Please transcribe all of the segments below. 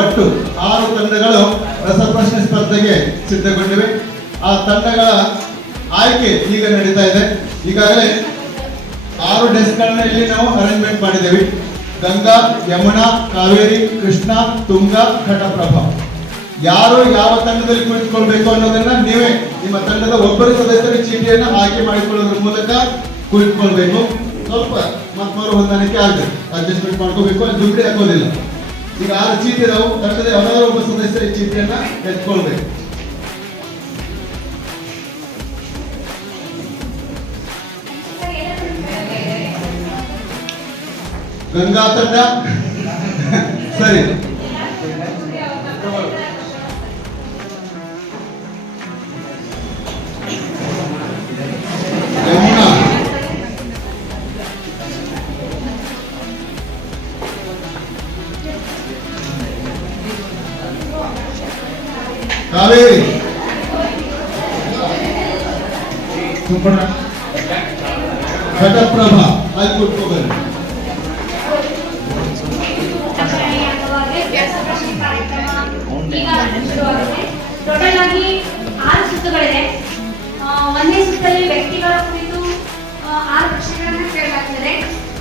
ಒಟ್ಟು 6 ತಂಡಗಳು ರಸಪ್ರಶ್ನೆ ಸ್ಪರ್ಧೆಗೆ ಸಿದ್ಧಗೊಂಡಿವೆ. ಆ ತಂಡಗಳ ಆಯ್ಕೆ ಈಗ ನಡೀತಾ ಇದೆ. ಈಗಾಗಲೇ 6 ಡೆಸ್ಕ್ಗಳನ್ನ ಇಲ್ಲಿ ನಾವು ಅರೇಂಜ್ಮೆಂಟ್ ಮಾಡಿದ್ದೇವೆ. ಗಂಗಾ, ಯಮುನಾ, ಕಾವೇರಿ, ಕೃಷ್ಣ, ತುಂಗ, ಘಟಪ್ರಭಾ. ಯಾರು ಯಾವ ತಂಡದಲ್ಲಿ ಕುಳಿತುಕೊಳ್ಬೇಕು ಅನ್ನೋದನ್ನ ನೀವೇ ನಿಮ್ಮ ತಂಡದ ಒಬ್ಬರು ಸದಸ್ಯರ ಚೀಟಿಯನ್ನ ಆಯ್ಕೆ ಮಾಡಿಕೊಳ್ಳೋದ್ರ ಮೂಲಕ ಕುಳಿತುಕೊಳ್ಬೇಕು. ಸ್ವಲ್ಪ ಮತ್ಮರು ಹೊಂದಾಣಿಕೆ ಆಗಬೇಕು, ಅಡ್ಜಸ್ಟ್ಮೆಂಟ್ ಮಾಡ್ಕೋಬೇಕು, ಅಲ್ಲಿ ದುಡ್ಡು ಹಾಕೋದಿಲ್ಲ. ಈಗ 6 ಚೀಟಿ ನಾವು ತಂಡದ ಯಾವ್ದಾದ್ರು ಒಬ್ಬ ಸದಸ್ಯರ ಚೀಟಿಯನ್ನ ಎತ್ಕೊಳ್ಬೇಕು. ಗಂಗಾ ತಂಡ ಸರಿ, ಯಮುನಾ, ಕಾವೇರಿ, ಘಟಪ್ರಭಾ. ಅಲ್ಲಿ ಕೂತ್ಕೋಬೇಕು. ಟೋಟಲ್ ಆಗಿ 6 ಸುತ್ತುಗಳಿದೆ. 1ನೇ ಸುತ್ತಲ್ಲಿ ವ್ಯಕ್ತಿಗಳ ಕುರಿತು 6 ಪ್ರಶ್ನೆಗಳನ್ನ ಕೇಳಲಾಗ್ತದೆ.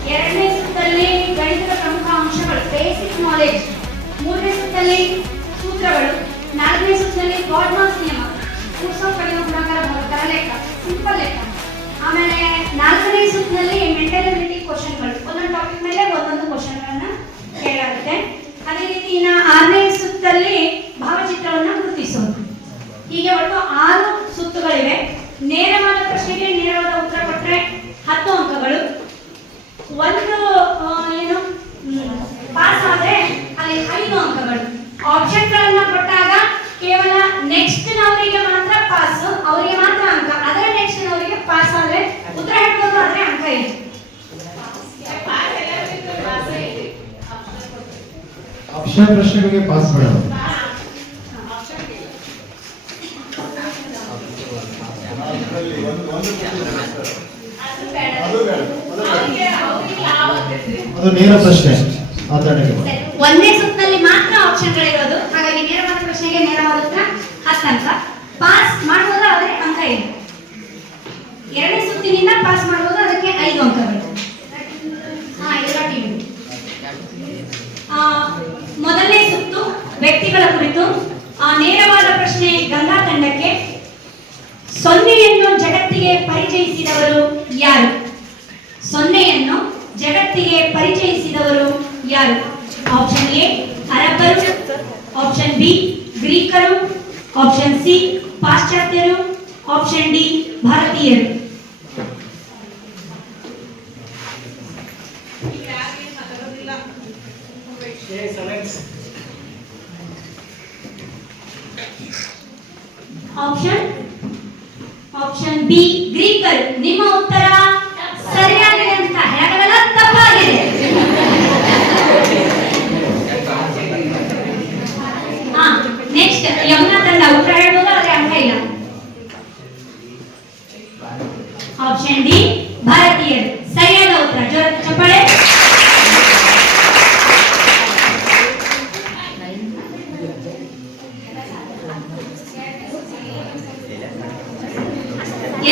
2ನೇ ಸುತ್ತಲ್ಲಿ ಗಣಿತದ ಪ್ರಮುಖ ಅಂಶಗಳು, ಬೇಸಿಕ್ ನಾಲೆಜ್. 3ನೇ ಸುತ್ತಲ್ಲಿ ಸೂತ್ರಗಳು. 4ನೇ ಸುತ್ತಲ್ಲಿ ಗಾಡ್ಮಾಸ್ ನಿಯಮ, ಕೂಡಿಸೋ ಕಳೆಯುವ ಗುಣಾಕಾರ ಭಾಗಾಕಾರ ಲೆಕ್ಕ, ಸಿಂಪಲ್ ಲೆಕ್ಕ. ಆಮೇಲೆ 4ನೇ ಸುತ್ತಿನಲ್ಲಿ ಮೆಂಟಲ್ ಎಬಿಲಿಟಿ ಕ್ವಶನ್ಗಳು, ಒಂದೊಂದು ಟಾಪಿಕ್ ಮೇಲೆ ಒಂದೊಂದು ಕ್ವಶನ್ಗಳನ್ನ ಕೇಳಾಗುತ್ತೆ. ಅದೇ ರೀತಿ ಇನ್ನು 6ನೇ ಸುತ್ತಲ್ಲಿ ಭಾವಚಿತ್ರವನ್ನ ಗುರುತಿಸೋದು. ಹೀಗೆ ಒಟ್ಟು 6 ಸುತ್ತುಗಳಿವೆ. ನೇರವಾದ ಪ್ರಶ್ನೆಗೆ ನೇರವಾದ ಉತ್ತರ ಕೊಟ್ಟರೆ 10 ಅಂಕಗಳು. ಒಂದು ಏನು ಪಾಸ್ ಆದ್ರೆ ಅಲ್ಲಿ 5 ಅಂಕಗಳು. ಆಪ್ಷನ್ಗಳನ್ನ ಕೊಟ್ಟಾಗ ಕೇವಲ ನೆಕ್ಸ್ಟ್ ನವರಿಗೆ ಮಾತ್ರ ಪಾಸ್, ಅವರಿಗೆ ಮಾತ್ರ ಅಂಕ. ಅದರ ನೆಕ್ಸ್ಟ್ ನವರಿಗೆ ಪಾಸ್ ಆದ್ರೆ ಉತ್ತರ ಹೇಳ್ಬೋದು, ಆದ್ರೆ ಅಂಕ ಇಲ್ಲ. ಆಪ್ಷನ್ ಪ್ರಶ್ನೆಗಳಿಗೆ ಪಾಸ್ ಮಾಡೋದು. ಅದು ನೇರ ಪ್ರಶ್ನೆ. 1ನೇ ಸುತ್ತಿನಲ್ಲಿ ಮಾತ್ರ ಆಪ್ಷನ್ಗಳಿರೋದು. ಹಾಗಾಗಿ ನೇರವಾದ ಪ್ರಶ್ನೆಗೆ ನೇರವಾದ ಉತ್ತರ 10 ಅಂಕ. ಪಾಸ್ ಮಾಡಬಹುದು, ಆದರೆ ಅಂಕ ಇಲ್ಲ. 2ನೇ ಸುತ್ತಿನಿಂದ ಪಾಸ್ ಮಾಡಬಹುದು, ಅದಕ್ಕೆ 5 ಅಂಕಗಳು. ಮೊದಲನೇ ಸುತ್ತು ವ್ಯಕ್ತಿಗಳ ಕುರಿತು. ನೇರವಾದ ಪ್ರಶ್ನೆ ಗಂಗಾ ತಂಡಕ್ಕೆ. ಸೊನ್ನೆಯನ್ನು ಜಗತ್ತಿಗೆ ಪರಿಚಯಿಸಿದವರು ಯಾರು? ಸೊನ್ನೆಯನ್ನು ಜಗತ್ತಿಗೆ ಪರಿಚಯಿಸಿದವರು ಯಾರು? ಆಪ್ಷನ್ ಎ ಅರಬ್ಬರು, ಆಪ್ಷನ್ ಬಿ ಗ್ರೀಕರು, ಆಪ್ಷನ್ ಸಿ ಪಾಶ್ಚಾತ್ಯರು, ಆಪ್ಷನ್ ಡಿ ಭಾರತೀಯರು. ಆಪ್ಷನ್ ಬಿ ಗ್ರೀಕರು. ನಿಮ್ಮ ಉತ್ತರ ಸರಿಯಾಗಿದೆ ಅಂತ ಹೇಳೋದಲ್ಲ, ತಪ್ಪಾಗಿದೆ. ನೆಕ್ಸ್ಟ್ ಯಮುನಾ ತಂಡ ಉತ್ತರ ಹೇಳ್ಬೋದು, ಆದ್ರೆ ಅಂಕ ಇಲ್ಲ. ಆಪ್ಷನ್ ಡಿ ಭಾರತೀಯರು ಸರಿಯಾದ ಉತ್ತರ. ಜೋರ ಚಪ್ಪಾಳೆ.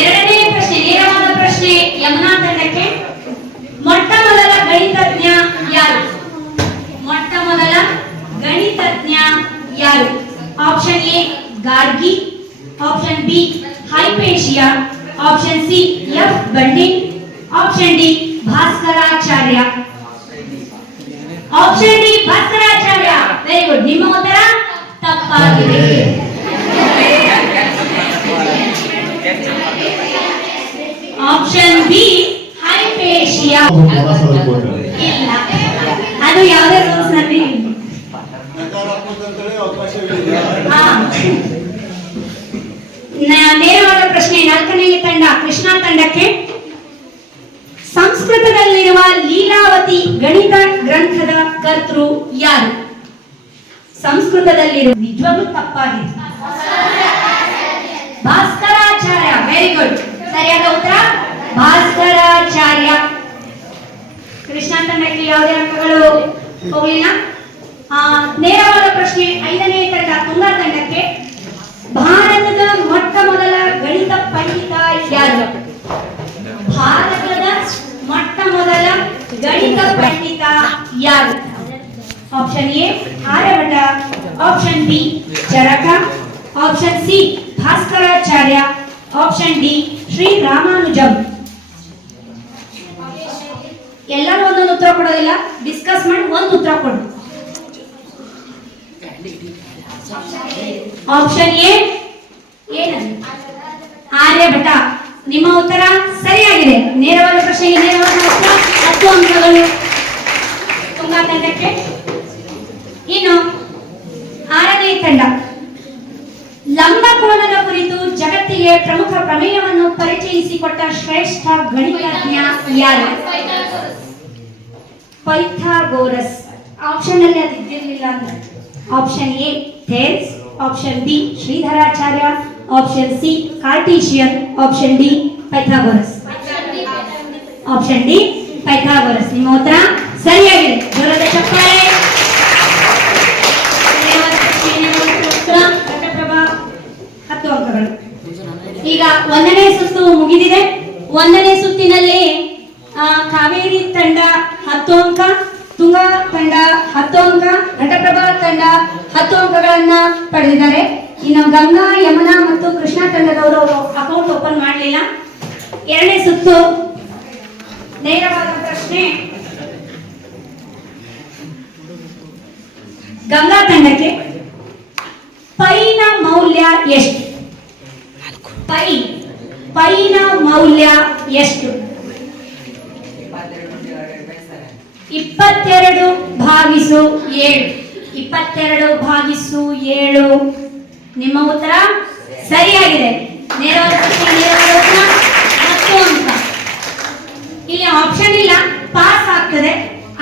ಎರಡನೇ ಪ್ರಶ್ನೆ ನೇರವಾದ ಪ್ರಶ್ನೆ ಯಮುನಾ ತಂಡಕ್ಕೆ. ಮೊಟ್ಟ ಮೊದಲ ಗಣಿತಜ್ಞ ಯಾರು? ಮೊಟ್ಟ ಮೊದಲ ಗಣಿತಜ್ಞ ಯಾರು? ಆಪ್ಷನ್ ಎ ಗಾಡ್ಗಿ, option B Hypatia, option C F ಬಂಡಿಂಗ್, option D Bhaskaracharya. Option D Bhaskaracharya. Very good. ನಿಮ್ಮ ಉತ್ತರ ತಪ್ಪಾಗಿದೆ. Option B Hypatia. ಇಲ್ಲ, ಅದು ಯಾವುದೇ ರೂಲ್ಸ್ ನಲ್ಲಿ ನೇರವಾದ ಪ್ರಶ್ನೆ 4ನೇ ತಂಡ ಕೃಷ್ಣ ತಂಡಕ್ಕೆ. ಸಂಸ್ಕೃತದಲ್ಲಿರುವ ಲೀಲಾವತಿ ಗಣಿತ ಗ್ರಂಥದ ಕರ್ತೃ ಯಾರು? ಸಂಸ್ಕೃತದಲ್ಲಿರುವ ನಿಜವಾಗ್ಲೂ ತಪ್ಪಾಗಿದೆ. ಭಾಸ್ಕರಾಚಾರ್ಯ. Very good. ಸರಿಯಾದ ಉತ್ತರ ಭಾಸ್ಕರಾಚಾರ್ಯ. ಕೃಷ್ಣ ತಂಡಕ್ಕೆ ಯಾವುದೇ ಅಂಕಗಳು ಹೋಗಲಿಲ್ಲ. ನೇರವಾದ ಪ್ರಶ್ನೆ 5ನೇ ತಂಡ ತುಂಗಾ ತಂಡಕ್ಕೆ. ಭಾರತದ ಮೊಟ್ಟ ಮೊದಲ ಗಣಿತ ಪಂಡಿತ ಯಾರು? ಭಾರತದ ಮೊಟ್ಟ ಮೊದಲ ಗಣಿತ ಪಂಡಿತ ಯಾರು? Option A Aryabhata, option B Charaka, option C Bhaskaracharya, option D Shri Ramanujan. ಎಲ್ಲರೂ ಒಂದೊಂದು ಉತ್ತರ ಕೊಡೋದಿಲ್ಲ, ಡಿಸ್ಕಸ್ ಮಾಡಿ ಒಂದು ಉತ್ತರ ಕೊಡು. ಆಪ್ಷನ್ ಎ ಏನದು? ಆರ್ಯಭಟ. ನಿಮ್ಮ ಉತ್ತರ ಸರಿಯಾಗಿದೆ. ನೇರವಾದ ಪ್ರಶ್ನೆಗೆ ನೇರವಾದ ಉತ್ತರ 10 ಅಂಕಗಳು ತುಂಗಾ ತಂಡಕ್ಕೆ. ಇನ್ನು 6ನೇ ತಂಡ. ಲಂಬಕೋನದ ಕುರಿತು ಜಗತ್ತಿಗೆ ಪ್ರಮುಖ ಪ್ರಮೇಯವನ್ನು ಪರಿಚಯಿಸಿಕೊಟ್ಟ ಶ್ರೇಷ್ಠ ಗಣಿತಜ್ಞ ಯಾರು? ಪೈಥಾಗೋರಸ್. ಆಪ್ಷನ್ ಅಲ್ಲಿ ಅದು ಇದ್ದಿರಲಿಲ್ಲ ಅಂದ್ರೆ option A Thales, option B Shridharacharya, option C Cartesian, option D Pythagoras. Option D Pythagoras. ನಿಮ್ಮ ಉತ್ತರ ಸರಿಯಾಗಿದೆ. ಜೋರಾದ ಚಪ್ಪಾಳೆ. ಘಟಪ್ರಭಾ 10 ಅಂಕಗಳು. ಈಗ 1ನೇ ಸುತ್ತು ಮುಗಿದಿದೆ. 1ನೇ ಸುತ್ತಿನಲ್ಲಿ ಕಾವೇರಿ ತಂಡ 10 ಅಂಕ, ತುಂಗಾ ತಂಡ 10 ಅಂಕ, ಘಟಪ್ರಭಾ ತಂಡ 10 ಅಂಕಗಳನ್ನ ಪಡೆದಿದ್ದಾರೆ. ಇನ್ನು ಗಂಗಾ, ಯಮುನಾ ಮತ್ತು ಕೃಷ್ಣ ತಂಡದವರು ಅಕೌಂಟ್ ಓಪನ್ ಮಾಡಲಿಲ್ಲ. 2ನೇ ಸುತ್ತು ನೇರವಾದ ಪ್ರಶ್ನೆ ಗಂಗಾ ತಂಡಕ್ಕೆ. ಪೈನ ಮೌಲ್ಯ ಎಷ್ಟು? ಪೈನ ಮೌಲ್ಯ ಎಷ್ಟು? 22 ಭಾಗಿಸು 7. 22 ಭಾಗಿಸು 7. ನಿಮ್ಮ ಉತ್ತರ ಸರಿಯಾಗಿದೆ. ನೇರವಾದ ಪ್ರಶ್ನೆ, ನೇರವಾದ ಉತ್ತರ 10 ಅಂಕ. ಇಲ್ಲಿ ಆಪ್ಷನ್ ಇಲ್ಲ, ಪಾಸ್ ಆಗ್ತದೆ.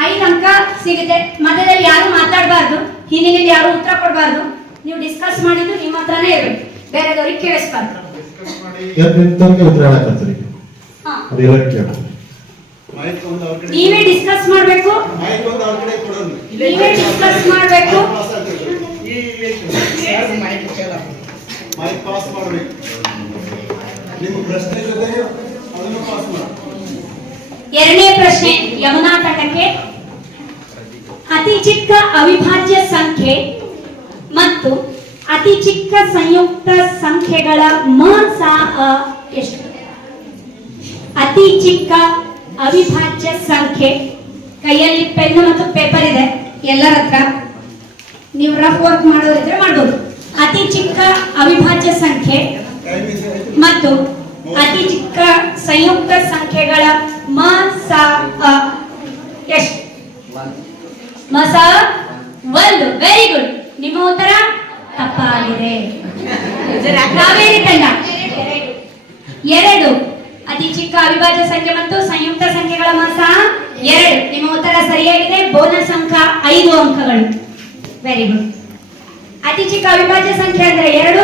5 ಅಂಕ ಸಿಗುತ್ತೆ. ಮಧ್ಯದಲ್ಲಿ ಯಾರು ಮಾತಾಡಬಾರ್ದು, ಹಿಂದಿನಿಂದ ಯಾರು ಉತ್ತರ ಕೊಡಬಾರ್ದು. ನೀವು ಡಿಸ್ಕಸ್ ಮಾಡಿದ್ದು ನಿಮ್ಮ ಹತ್ರನೇ ಇರಬೇಕು, ಬೇರೆದವ್ರಿಗೆ ಕೇಳಿಸ್ಬಾರ್ದು. ಉತ್ತರ ಹೇಳಕತ್ತೀರಿ. ಅದು ಹೇಳಕ್ಕೆ ಕೇಳು. ನೀವೇ ಡಿಸ್ಕಸ್ ಮಾಡಬೇಕು, ನೀವೇ ಡಿಸ್ಕಸ್ ಮಾಡಬೇಕು. ಎರಡನೇ ಪ್ರಶ್ನೆ ಯಮುನಾ ತಂಡಕ್ಕೆ. ಅತಿ ಚಿಕ್ಕ ಅವಿಭಾಜ್ಯ ಸಂಖ್ಯೆ ಮತ್ತು ಅತಿ ಚಿಕ್ಕ ಸಂಯುಕ್ತ ಸಂಖ್ಯೆಗಳ ಮ ಸ ಅ ಎಷ್ಟು? ಅತಿ ಚಿಕ್ಕ ಅವಿಭಾಜ್ಯ ಸಂಖ್ಯೆ. ಕೈಯಲ್ಲಿ ಪೆನ್ನು ಮತ್ತು ಪೇಪರ್ ಇದೆ ಎಲ್ಲರ ಹತ್ರ, ನೀವು ರಫ್ ವರ್ಕ್ ಮಾಡೋರಿದ್ರೆ ಮಾಡ್ಬೋದು. ಅತಿ ಚಿಕ್ಕ ಅವಿಭಾಜ್ಯ ಸಂಖ್ಯೆ ಮತ್ತು ಅತಿ ಚಿಕ್ಕ ಸಂಯುಕ್ತ ಸಂಖ್ಯೆಗಳ ಮ ಸ ಅ ಎಷ್ಟು? ಮ ಸ 1. Very good. ನಿಮ್ಮ ಉತ್ತರ ತಪ್ಪಾಗಿದೆ. ಕಾವೇರಿ ತಂಡ 2. ಅತಿ ಚಿಕ್ಕ ಅವಿಭಾಜ್ಯ ಸಂಖ್ಯೆ ಮತ್ತು ಸಂಯುಕ್ತ ಸಂಖ್ಯೆಗಳ ಮ ಸ 2. ನಿಮ್ಮ ಉತ್ತರ ಸರಿಯಾಗಿದೆ. ಬೋನಸ್ ಅಂಕ 5 ಅಂಕಗಳು. Very good. ಅತಿ ಚಿಕ್ಕ ಅವಿಭಾಜ್ಯ ಸಂಖ್ಯೆ ಅಂದ್ರೆ 2,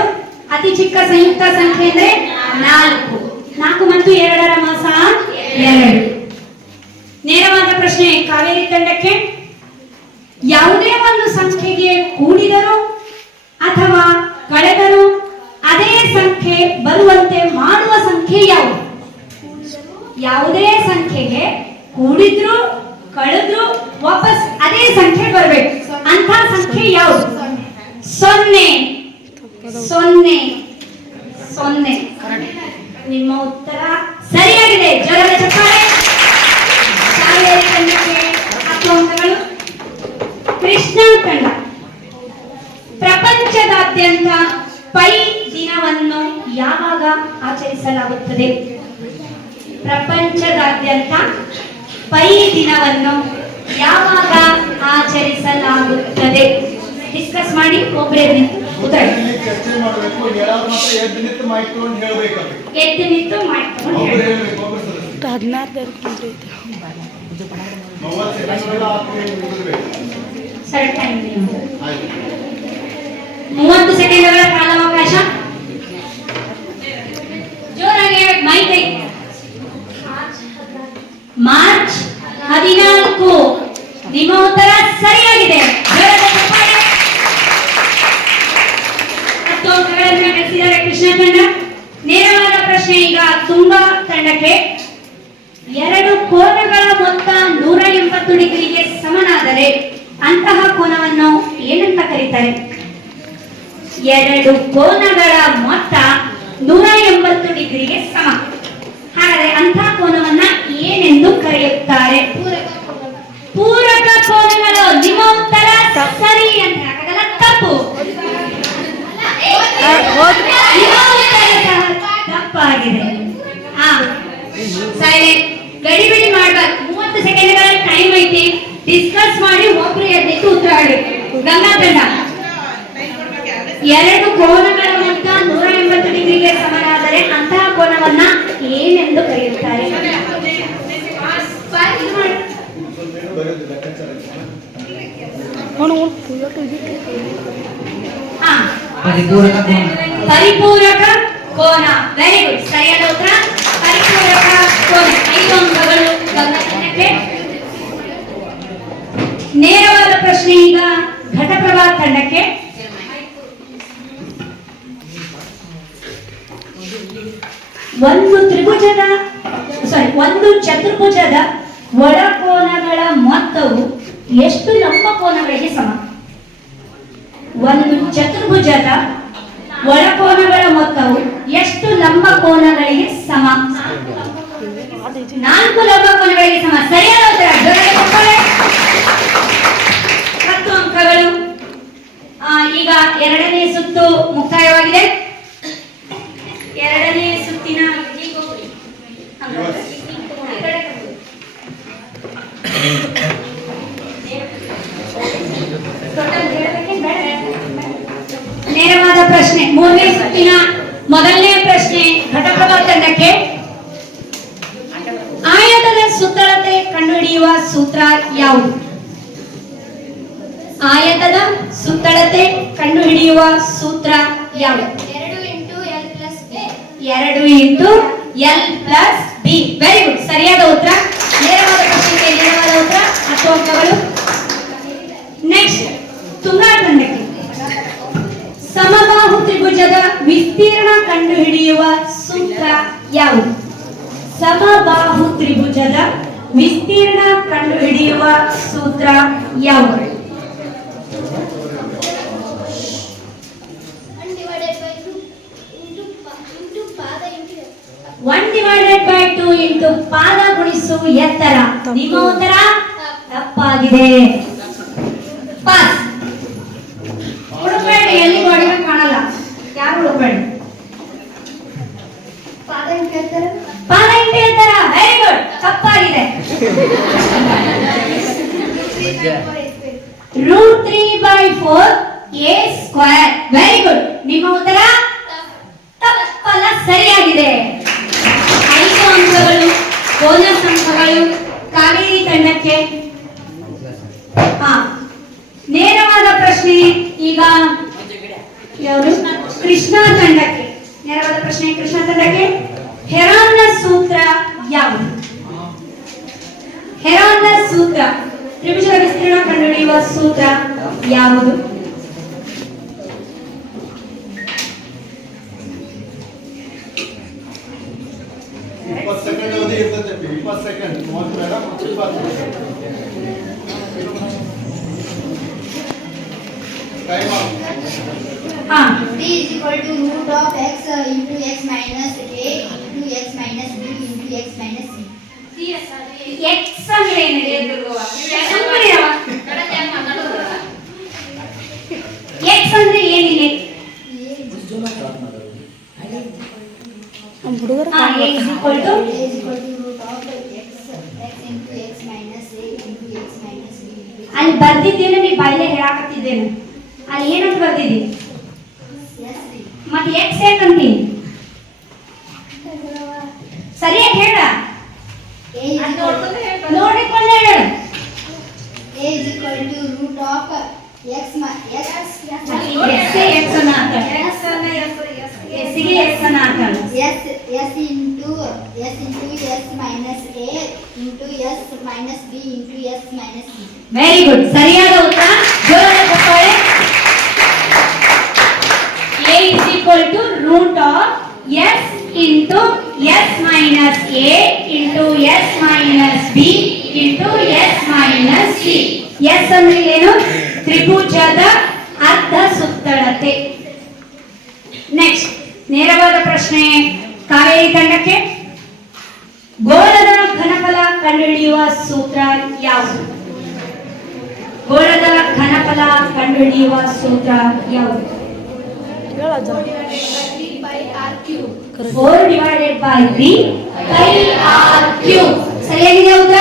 ಅತಿ ಚಿಕ್ಕ ಸಂಯುಕ್ತ ಸಂಖ್ಯೆ ಅಂದ್ರೆ 4. 4 ಮತ್ತು 2ರ ಮ ಸ 2. ನೇರವಾದ ಪ್ರಶ್ನೆ ಕಾವೇರಿ ತಂಡಕ್ಕೆ. ಯಾವುದೇ ಒಂದು ಸಂಖ್ಯೆಗೆ ಕೂಡಿದರೂ ಅಥವಾ ಕಳೆದರೂ ಅದೇ ಸಂಖ್ಯೆ ಬರುವಂತೆ ಮಾಡುವ ಸಂಖ್ಯೆ ಯಾವುದು? ಯಾವುದೇ ಸಂಖ್ಯೆಗೆ ಕೂಡಿದ್ರು ಕಳೆದ್ರು ವಾಪಸ್ ಅದೇ ಸಂಖ್ಯೆ ಬರಬೇಕು ಅಂತ ಸಂಖ್ಯೆ ಯಾವುದು? 0. ನಿಮ್ಮ ಉತ್ತರ ಸರಿಯಾಗಿದೆ. ಜೋರಾದ ಚಪ್ಪಾಳೆ. ಕಾವೇರಿ ತಂಡಕ್ಕೆ 10 ಅಂಕಗಳು. ಕೃಷ್ಣ ತಂಡ. ಪ್ರಪಂಚದಾದ್ಯಂತ ಪೈ ದಿನವನ್ನು ಯಾವಾಗ ಆಚರಿಸಲಾಗುತ್ತದೆ? ಪ್ರಪಂಚದಾದ್ಯಂತ ಪೈ ದಿನವನ್ನು ಯಾವಾಗ ಆಚರಿಸಲಾಗುತ್ತದೆ? ಡಿಸ್ಕಸ್ ಮಾಡಿ ಒಬ್ಬರೇ ಉತ್ತರ ಚರ್ಚೆ ಮಾಡಬೇಕು. ಹೇಳೋದು ಮಾತ್ರ ಎದ್ದು ನಿಂತು ಮೈಕ್ ತಗೊಂಡು ಹೇಳಬೇಕು. ಎದ್ದು ನಿಂತು ಮಾಡ್ಕೊಂಡು ಒಬ್ಬರು ಹೇಳಬೇಕು. ಒಬ್ಬರು ಸದಸ್ಯ 16 ಬೇರೆ 30 ಸೆಕೆಂಡ್ಗಳ ಮುಗಿದಬೇಕು. ಸರಿ, ಟೈಮ್ ಆಯ್ತು. 30 ಸೆಕೆಂಡ್ಗಳ ಕಾಲಾವಕಾಶ. ಜೋರಾಗಿ ಮೈಕ್ ಐ. ಮಾರ್ಚ್ 14. ನಿಮ್ಮ ಉತ್ತರ ಸರಿಯಾಗಿದೆ. ಜೋರಾದ ಚಪ್ಪಾಳೆ. ತಂಡಕ್ಕೆ ಎರಡು ಕೋನಗಳ ಮೊತ್ತ 180 ಡಿಗ್ರಿಗೆ ಸಮನಾದರೆ ಅಂತಹ ಕೋನವನ್ನು ಏನಂತ ಕರೀತಾರೆ? ಎರಡು ಕೋನಗಳ ಮೊತ್ತ 180 ಡಿಗ್ರಿಗೆ ಸಮ. ಹಾಗಾದರೆ ಅಂತಹ ಕೋನವನ್ನ ಏನೆಂದು ಕರೆಯುತ್ತಾರೆ? ಪೂರಕ ಕೋನಗಳು. ನಿಮ್ಮ ಉತ್ತರ ಸರಿ ಅಂತ ಹಾಕಲ್ಲ, ತಪ್ಪು. ನಿಮ್ಮ ಉತ್ತರ ಸಹ ತಪ್ಪಾಗಿದೆ. ಸೈಲೆಂಟ್, ಗಡಿಬಿಡಿ ಮಾಡಬಾರ್ದು. 30 ಸೆಕೆಂಡ್ಗಳ ಟೈಮ್ ಐತಿ. ಡಿಸ್ಕಸ್ ಮಾಡಿ ಒಬ್ರು ಎದ್ದು ಉತ್ತರ ಹೇಳಿ. ಗಂಗಾ ತಂಡ, ಎರಡು ಕೋನಗಳ ಮೊತ್ತ 180 ಡಿಗ್ರಿಗೆ ಸಮನಾದರೆ ಅಂತಹ ಕೋನವನ್ನ ಏನೆಂದು ಕರೆಯುತ್ತಾರೆ? ಪರಿಪೂರಕ ಕೋನ. ವೆರಿ ಗುಡ್, ಸರಿಯಾದ ಉತ್ತರ ಪರಿಪೂರಕ ಕೋನ. 5 ಅಂಕಗಳು ಗಂಗಾ ತಂಡಕ್ಕೆ. ನೇರವಾದ ಪ್ರಶ್ನೆ ಈಗ ಘಟಪ್ರಭಾ ತಂಡಕ್ಕೆ. ಒಂದು ಚತುರ್ಭುಜದ ಒಳಕೋನಗಳ ಮೊತ್ತವು ಎಷ್ಟು ಲಂಬ ಕೋನಗಳಿಗೆ ಸಮ? ಒಂದು ಚತುರ್ಭುಜದ ಒಳಕೋನಗಳ ಮೊತ್ತವು ಎಷ್ಟು ಲಂಬ ಕೋನಗಳಿಗೆ ಸಮ? 4 ಲಂಬ ಕೋನಗಳಿಗೆ ಸಮ. ಸರಿಯಾದ ಉತ್ತರ. 10 ಅಂಕಗಳು. ಈಗ ಎರಡನೇ ಸುತ್ತು ಮುಕ್ತಾಯವಾಗಿದೆ. ಎರಡನೇ ಸುತ್ತಿನ ನೇರವಾದ ಪ್ರಶ್ನೆ. ಮೂರನೇ ಸುತ್ತಿನ ಮೊದಲನೇ ಪ್ರಶ್ನೆ ಘಟಪ್ರಭಾ ತಂಡಕ್ಕೆ. ಆಯತದ ಸುತ್ತಳತೆ ಕಂಡುಹಿಡಿಯುವ ಸೂತ್ರ ಯಾವುದು? ಆಯತದ ಸುತ್ತಳತೆ ಕಂಡುಹಿಡಿಯುವ ಸೂತ್ರ ಯಾವುದು? 2 into L plus B. Very good, ಸರಿಯಾದ ಉತ್ತರ. ನೇರವಾದ ಪ್ರಶ್ನೆಗೆ ನೇರವಾದ ಉತ್ತರ. 10 ಅಂಕಗಳು. ನೆಕ್ಸ್ಟ್ ತುಂಗಾ ತಂಡಕ್ಕೆ. ಸಮಬಾಹು ತ್ರಿಭುಜದ ವಿಸ್ತೀರ್ಣ ಕಂಡುಹಿಡಿಯುವ ಸೂತ್ರ ಯಾವುದು? ಸಮಬಾಹು ತ್ರಿಭುಜದ ವಿಸ್ತೀರ್ಣ ಕಂಡುಹಿಡಿಯುವ ಸೂತ್ರ ಯಾವುದು? 1/2 ಇಂಟು ಪಾದ ಗುಣಿಸು ಎತ್ತರ. ನಿಮ್ಮ ಉತ್ತರ ತಪ್ಪಾಗಿದೆ. ಪಾಸ್. ಹುಡುಕಬೇಡಿ, ಎಲ್ಲಿ ಹೊಡಿಗೆ ಕಾಣಲ್ಲ. ಯಾರು ಹುಡುಕಬೇಡಿ. ಪಾದ ಇಂಟು ಎತ್ತರ. ವೆರಿ ಗುಡ್, ತಪ್ಪಾಗಿದೆ. √3/4 a ಸ್ಕ್ವೇರ್. ವೆರಿ ಗುಡ್, ನಿಮ್ಮ ಉತ್ತರ ತಪ್ಪಲ್ಲ, ಸರಿಯಾಗಿದೆ. 5 ಅಂಕಗಳು. ಬೋನಸ್ ಅಂಕಗಳು ಕಾವೇರಿ ತಂಡಕ್ಕೆ. ನೇರವಾದ ಪ್ರಶ್ನೆ ಈಗ ಯಾವುದು? ಕೃಷ್ಣ ತಂಡಕ್ಕೆ. ನೇರವಾದ ಪ್ರಶ್ನೆ ಕೃಷ್ಣ ತಂಡಕ್ಕೆ. ಹೆರಾನ್ನ ಸೂತ್ರ ಯಾವುದು? ಹೆರಾನ್ನ ಸೂತ್ರ, ತ್ರಿಭುಜದ ವಿಸ್ತೀರ್ಣ ಕಂಡುಹಿಡಿಯುವ ಸೂತ್ರ ಯಾವುದು? ಸೆಕೆಂಡ್ ಅವಧಿ ಇರ್ತದೆ. 20 ಸೆಕೆಂಡ್. 30 ಬೇಡ, 20 time of. D is equal to root of x into x minus a into x minus b into x minus c. X ಅಂದ್ರೆ ಏನಿದೆ? X ಅಂದ್ರೆ ಏನಿದೆ? A is equal to root of x into x minus a into x minus b. ಅಲ್ಲಿ ಬರ್ದಿದ್ದೇನೆ, ನೀ ಬಾಯಿಲೆ ಹೇಳಾಕತ್ತಿದ್ದೇನೆ. ಅಲ್ಲಿ ಏನಂತ ಬರ್ದಿದ್ದಿ? ಮತ್ತೆ X ಯಾಕಂತೀನಿ? ಸರಿಯಾಗಿ ಹೇಳ. ನೋಡಿಕೊಂಡು ಹೇಳ. A is equal to root of x into s minus a into s minus b into s minus c. Very good, ಸರಿಯಾದ ಉತ್ತರ. ಜೋರಾಗಿ ಕೊಟ್ಟಳೆ. A is equal to root of s into s minus a into s minus b into s minus c. s ಅಂದ್ರೆ ಏನು? ತ್ರಿಭುಜದ ಅರ್ಧ ಸುತ್ತಳತೆ. Next ನೇರವಾದ ಪ್ರಶ್ನೆ ಕಾವೇರಿ ತಂಡಕ್ಕೆ. ಗೋಳದ ಘನಫಲ ಕಂಡುಹಿಡಿಯುವ ಸೂತ್ರ ಯಾವುದು? ಗೋಳದ ಘನಫಲ ಕಂಡುಹಿಡಿಯುವ ಸೂತ್ರ ಯಾವುದು? 4 divided by 3 pi r cube. ಸರಿಯಾಗಿದೆ ಉತ್ತರ?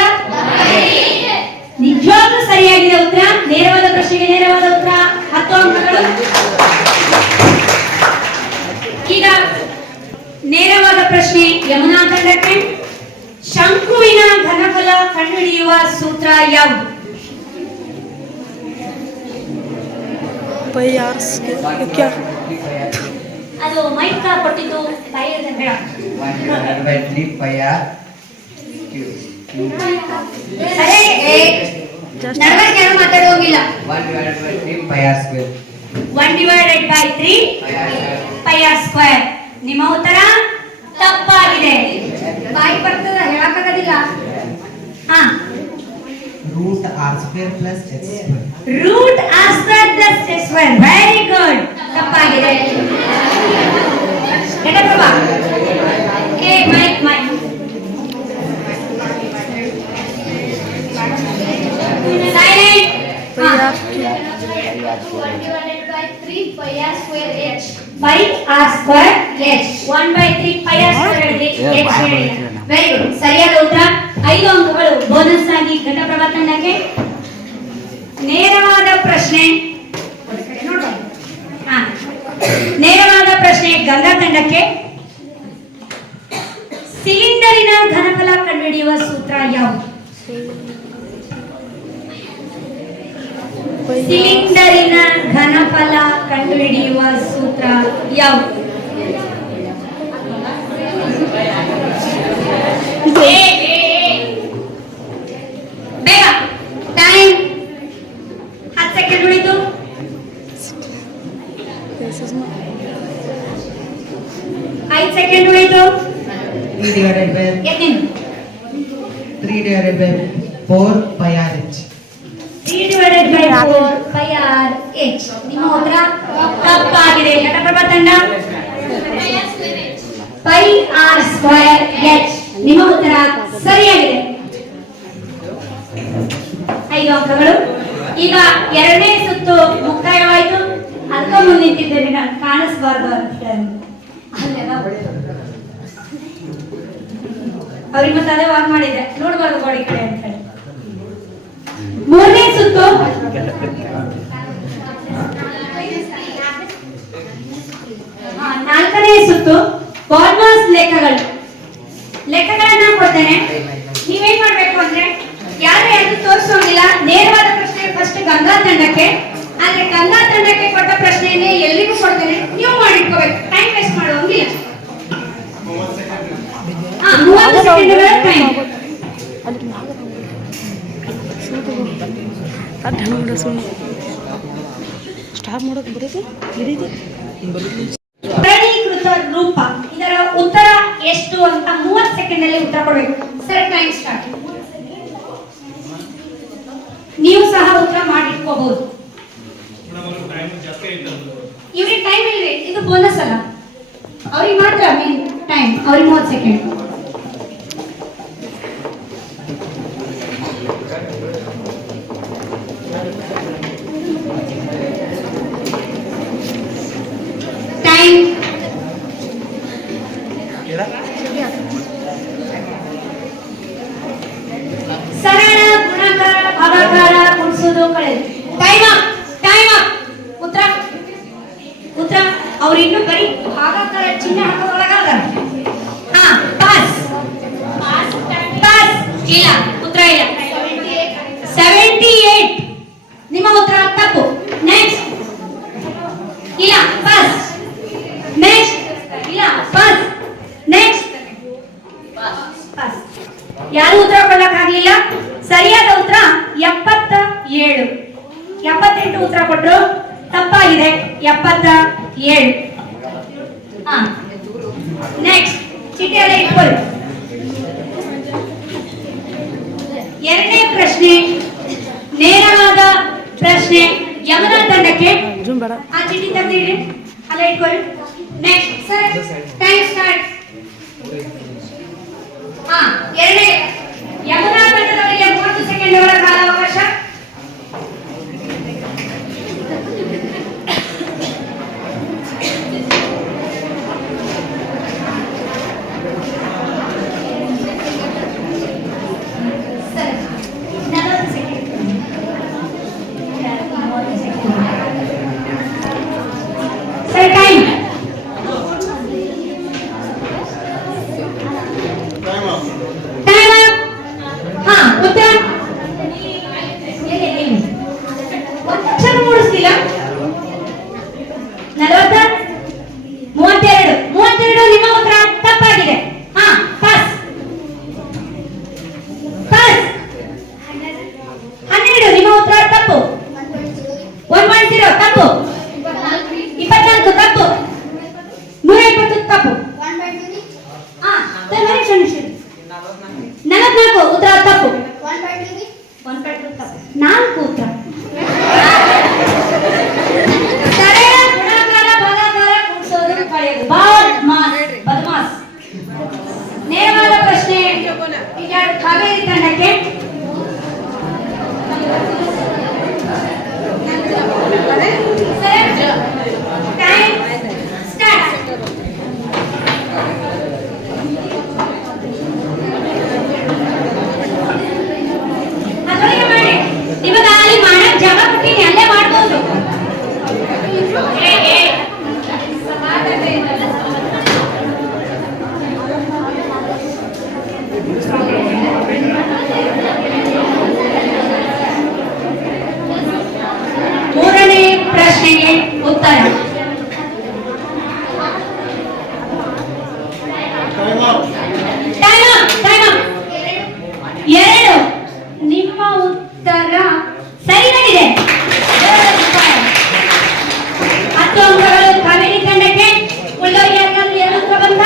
ನಿಜವಾಗ್ಲೂ ಸರಿಯಾಗಿದೆ ಉತ್ತರ. ನೇರವಾದ ಪ್ರಶ್ನೆಗೆ ನೇರವಾದ ಉತ್ತರ 10 ಅಂಕಗಳು. ಈಗ ನೇರವಾದ ಪ್ರಶ್ನೆ ಯಮುನಾ ತಂಡಕ್ಕೆ. ಶಂಕುವಿನ ಘನಫಲ ಕಂಡುಹಿಡಿಯುವ ಸೂತ್ರ ಯಾವುದು? ಅದು ಮೈಕ್ ಕೊಟ್ಟಿದ್ದು ಬಾಯಿಗೆ ಬೇಡ. 1/3 pi r cube. ಸರಿ, ನಡವಳಿಕೆ ಯಾರು ಮಾತಾಡುವಂಗಿಲ್ಲ. 1/3 pi r square. 1/3 pi r square. ನಿಮ್ಮ ಉತ್ತರ ತಪ್ಪಾಗಿದೆ. ಬಾಯಿ ಬರ್ತದ, ಹೇಳಕ್ಕಾಗೋದಿಲ್ಲ. ಹಾ, Root r square plus x square. Root r square plus x square. Very good. ತಪ್ಪಾಗಿದೆ. ಘಟಪ್ರಭಾ, ಏ mic mic. Silent. 1 divided by 3 pi r square h. pi r square h. 1/3 pi r square h. Very good. ಸರಿಯಾದ ಉತ್ತರ. 5 ಅಂಕಗಳು bonus ಆಗಿ ಘಟಪ್ರಭಾ ತಂಡಕ್ಕೆ. ನೇರವಾದ ಪ್ರಶ್ನೆ ನೇರವಾದ ಪ್ರಶ್ನೆ ಗಂಗಾ ತಂಡಕ್ಕೆ. ಸಿಲಿಂಡರಿನ ಘನಫಲ ಕಂಡುಹಿಡಿಯುವ ಸೂತ್ರ ಯಾವುದು? ಸಿಲಿಂಡರಿನ ಘನಫಲ ಕಂಡುಹಿಡಿಯುವ ಸೂತ್ರ ಯಾವುದು? ಬೇಗ, ಟೈಮ್ 10 ಸೆಕೆಂಡ್ ಉಳಿತು. 5 ಸೆಕೆಂಡ್ ಉಳಿತು. 3 divided by 4 pi r h. 3 divided by 4 pi r h. ನಿಮ್ಮ ಉತ್ತರ ತಪ್ಪಾಗಿದೆ. ಘಟಪ್ರಭಾ ತಂಡ pi r square h. ನಿಮ್ಮ ಉತ್ತರ ಸರಿಯಾಗಿದೆ. 5 ಅಂಕಗಳು. ಈಗ ಎರಡನೇ ಸುತ್ತು ಮುಕ್ತಾಯವಾಯಿತು. ಅದಕ್ಕೆ ಮುಂದೆ ನಿಂತಿದ್ದೇನೆ ನಾನು, ಕಾಣಿಸ್ಬಾರ್ದು ಅಂತ ಅಲ್ಲೆಲ್ಲ ಅವ್ರಿಗೆ ಮತ್ತೆ ಅದೇ ವಾಕ್ ಮಾಡಿದ್ದೆ, ನೋಡ್ಬಾರ್ದು ಗೋಡಿ ಕಡೆ ಅಂತ ಹೇಳಿ. ಮೂರನೇ ಸುತ್ತು ನಾಲ್ಕನೇ ಸುತ್ತು ಬಾರ್ಮರ್ಸ್ ಲೆಕ್ಕಗಳನ್ನ ಕೊಡ್ತೇನೆ. ನೀವೇನ್ ಮಾಡ್ಬೇಕು ಅಂದ್ರೆ ಯಾರು ಯಾರು ತೋರಿಸೋಂಗಿಲ್ಲ. ನೇರವಾದ ಪ್ರಶ್ನೆ ಫಸ್ಟ್ ಗಂಗಾ ತಂಡಕ್ಕೆ. ಆದ್ರೆ ಗಂಗಾ ತಂಡಕ್ಕೆ ಕೊಟ್ಟ ಪ್ರಶ್ನೆಯನ್ನೇ ಎಲ್ರಿಗೂ ಕೊಡ್ತೇನೆ, ನೀವು ಮಾಡಿಟ್ಕೋಬೇಕು. ಟೈಮ್ ವೇಸ್ಟ್ ಮಾಡುವಂಗಿಲ್ಲ. 30 ಸೆಕೆಂಡ್ಗಳ ಟೈಮ್. ಸರಳೀಕೃತ ರೂಪ, ಇದರ ಉತ್ತರ ಎಷ್ಟು ಅಂತ 30 ಸೆಕೆಂಡ್ ಅಲ್ಲಿ ಉತ್ತರ ಕೊಡಬೇಕು. Sir, time start. ನೀವು ಸಹ ಉತ್ತರ ಮಾಡಿಟ್ಕೋಬಹುದು. ಇವ್ರಿಗೆ ಟೈಮ್ ಇಲ್ರಿ, ಇದು ಬೋನಸ್ ಅಲ್ಲ. ಅವ್ರಿಗೆ ಮಾತ್ರ ಮೇನ್ ಟೈಮ್. ಅವ್ರಿಗೆ 30 ಸೆಕೆಂಡ್. ಟೈಮ್. ಸರಳ ಗುಣಾಕಾರ ಭಾಗಾಕಾರ ಗುಣಿಸೋದು ಕಳೆದು. Time up. ಉತ್ತರ ಅವ್ರು ಇನ್ನೂ ಬರೀ ಭಾಗಾಕಾರ ಚಿಹ್ನೆ ಹಾಕೋದ್ರೊಳಗಾದ. ಪಾಸ್ ಇಲ್ಲ, ಉತ್ತರ ಇಲ್ಲ. 78. ನಿಮ್ಮ ಉತ್ತರ ತಪ್ಪು. ನೆಕ್ಸ್ಟ್. ಇಲ್ಲ, ಪಾಸ್. ನೆಕ್ಸ್ಟ್. ಇಲ್ಲ, ಪಾಸ್. ನೆಕ್ಸ್ಟ್. ಪಾಸ್. ಯಾರು ಉತ್ತರ ಕೊಡಕ್ಕಾಗ್ಲಿಲ್ಲ. ಸರಿಯಾದ ಉತ್ತರ 77. 78 ಉತ್ತರ ಕೊಟ್ಟರು, ತಪ್ಪಾಗಿದೆ. 77. ನೆಕ್ಸ್ಟ್. ಚೀಟಿಯಲ್ಲಿ ಇಟ್ಕೊಳ್ಳಿ. ಪ್ರಶ್ನೆ ನೇರವಾದ ಪ್ರಶ್ನೆ ಯಮುನಾ ತಂಡಕ್ಕೆ. ಆ ಚೀಟಿ ತೆಗೆದಿಡಿ, ಅಲ್ಲ ಇಟ್ಕೊಳ್ಳಿ. Next sir, time start. ಎರಡನೇ ಯಮುನಾ ತಂಡದವರಿಗೆ 30 ಸೆಕೆಂಡ್ಗಳ ಕಾಲಾವಕಾಶ. Sir 40 second. Sir time. ಉತ್ತರ ಒಂದಕ್ಷರ ಮೂಡಿಸ್ತಿಲ್ಲ. 40 32 ನಿಮ್ಮ ಉತ್ತರ ತಪ್ಪಾಗಿದೆ. ಪಾಸ್. 12 ನಿಮ್ಮ ಉತ್ತರ ತಪ್ಪು. 1.0 ತಪ್ಪು. 24 ತಪ್ಪು. 120 ತಪ್ಪು. 44 ಉತ್ತರ ತಪ್ಪು. 1.2 ತಪ್ಪು. 4 ಉತ್ತರ. ಸರಳ ಗುಣಾಕಾರ ಭಾಗಾಕಾರ ಕೂಡಿಸೋದು ಕಳೆಯೋದು. ಬದಮಾಸ್. ನೇರವಾದ ಪ್ರಶ್ನೆ ಈಗ ಕಾವೇರಿ ತಂಡಕ್ಕೆ. Time start. ಅದೊಳಗೆ ಮಾಡಿ. ನಿಮಗೆ ಅಲ್ಲಿ ಮಾಡಕ್ ಜಾಗ ಕೊಟ್ಟಿನಿ, ಅಲ್ಲೇ ಮಾಡ್ಬೋದು. ಮೂರನೇ ಪ್ರಶ್ನೆಗೆ ಉತ್ತರ. ಎರಡು. ನಿಮ್ಮ ಉತ್ತರ ಸರಿಯಾಗಿದೆ. 10 ಅಂಕಗಳು ಕಾವೇರಿ ತಂಡಕ್ಕೆ. ಉಳ್ಳವರಿಗೆ ಎರಡು ಉತ್ತರ ಬಂತ.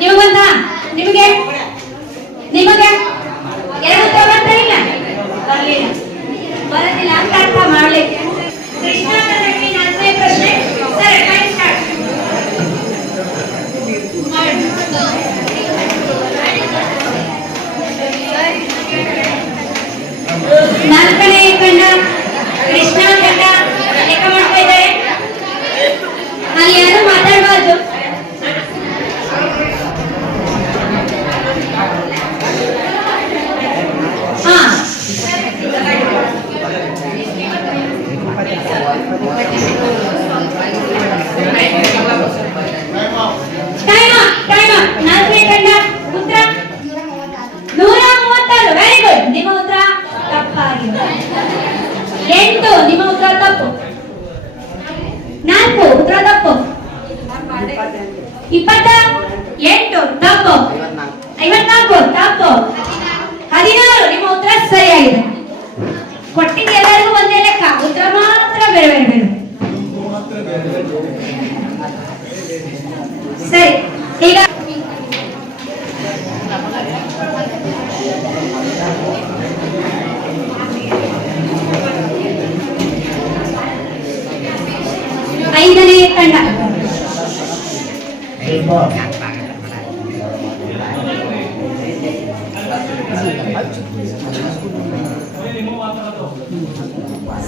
ನೀವು ಬಂತ? ನಿಮಗೆ ಎರಡು ಉತ್ತರ ಬಂತ? ಇಲ್ಲ, ಬರಲಿಲ್ಲ. ಬರೋದಿಲ್ಲ ಅಂತ ಅರ್ಥ ಮಾಡ್ಲಿಕ್ಕೆ. ಕೃಷ್ಣ ತಂಡಕ್ಕೆ 4ನೇ ಪ್ರಶ್ನೆ. Sir time start. ನಾಲ್ಕನೇ ತಂಡ ಕೃಷ್ಣ ತಂಡ ಲೆಕ್ಕ ಮಾಡ್ತಾ ಇದ್ದಾರೆ. ಅಲ್ಲಿ ಯಾರು ಮಾತಾಡಬಾರ್ದು. ನಾಲ್ಕನೇ ತಂಡ ಉತ್ತರ 136. Very good. ನಿಮ್ಮ ಉತ್ತರ ತಪ್ಪಾಗಿದೆ. 8 ನಿಮ್ಮ ಉತ್ತರ ತಪ್ಪು. 4 ಉತ್ತರ ತಪ್ಪು. 28 ತಪ್ಪು. 54 ತಪ್ಪು. 16 ನಿಮ್ಮ ಉತ್ತರ ಸರಿಯಾಗಿದೆ. ಕೊಟ್ಟಿದ್ದ ಎಲ್ಲರಿಗೂ ಒಂದೇ ಲೆಕ್ಕ, ಉತ್ತರ ಮಾತ್ರ ಬೇರೆ ಬೇರೆ. ಸರಿ, ಈಗ ಐದನೇ ತಂಡ.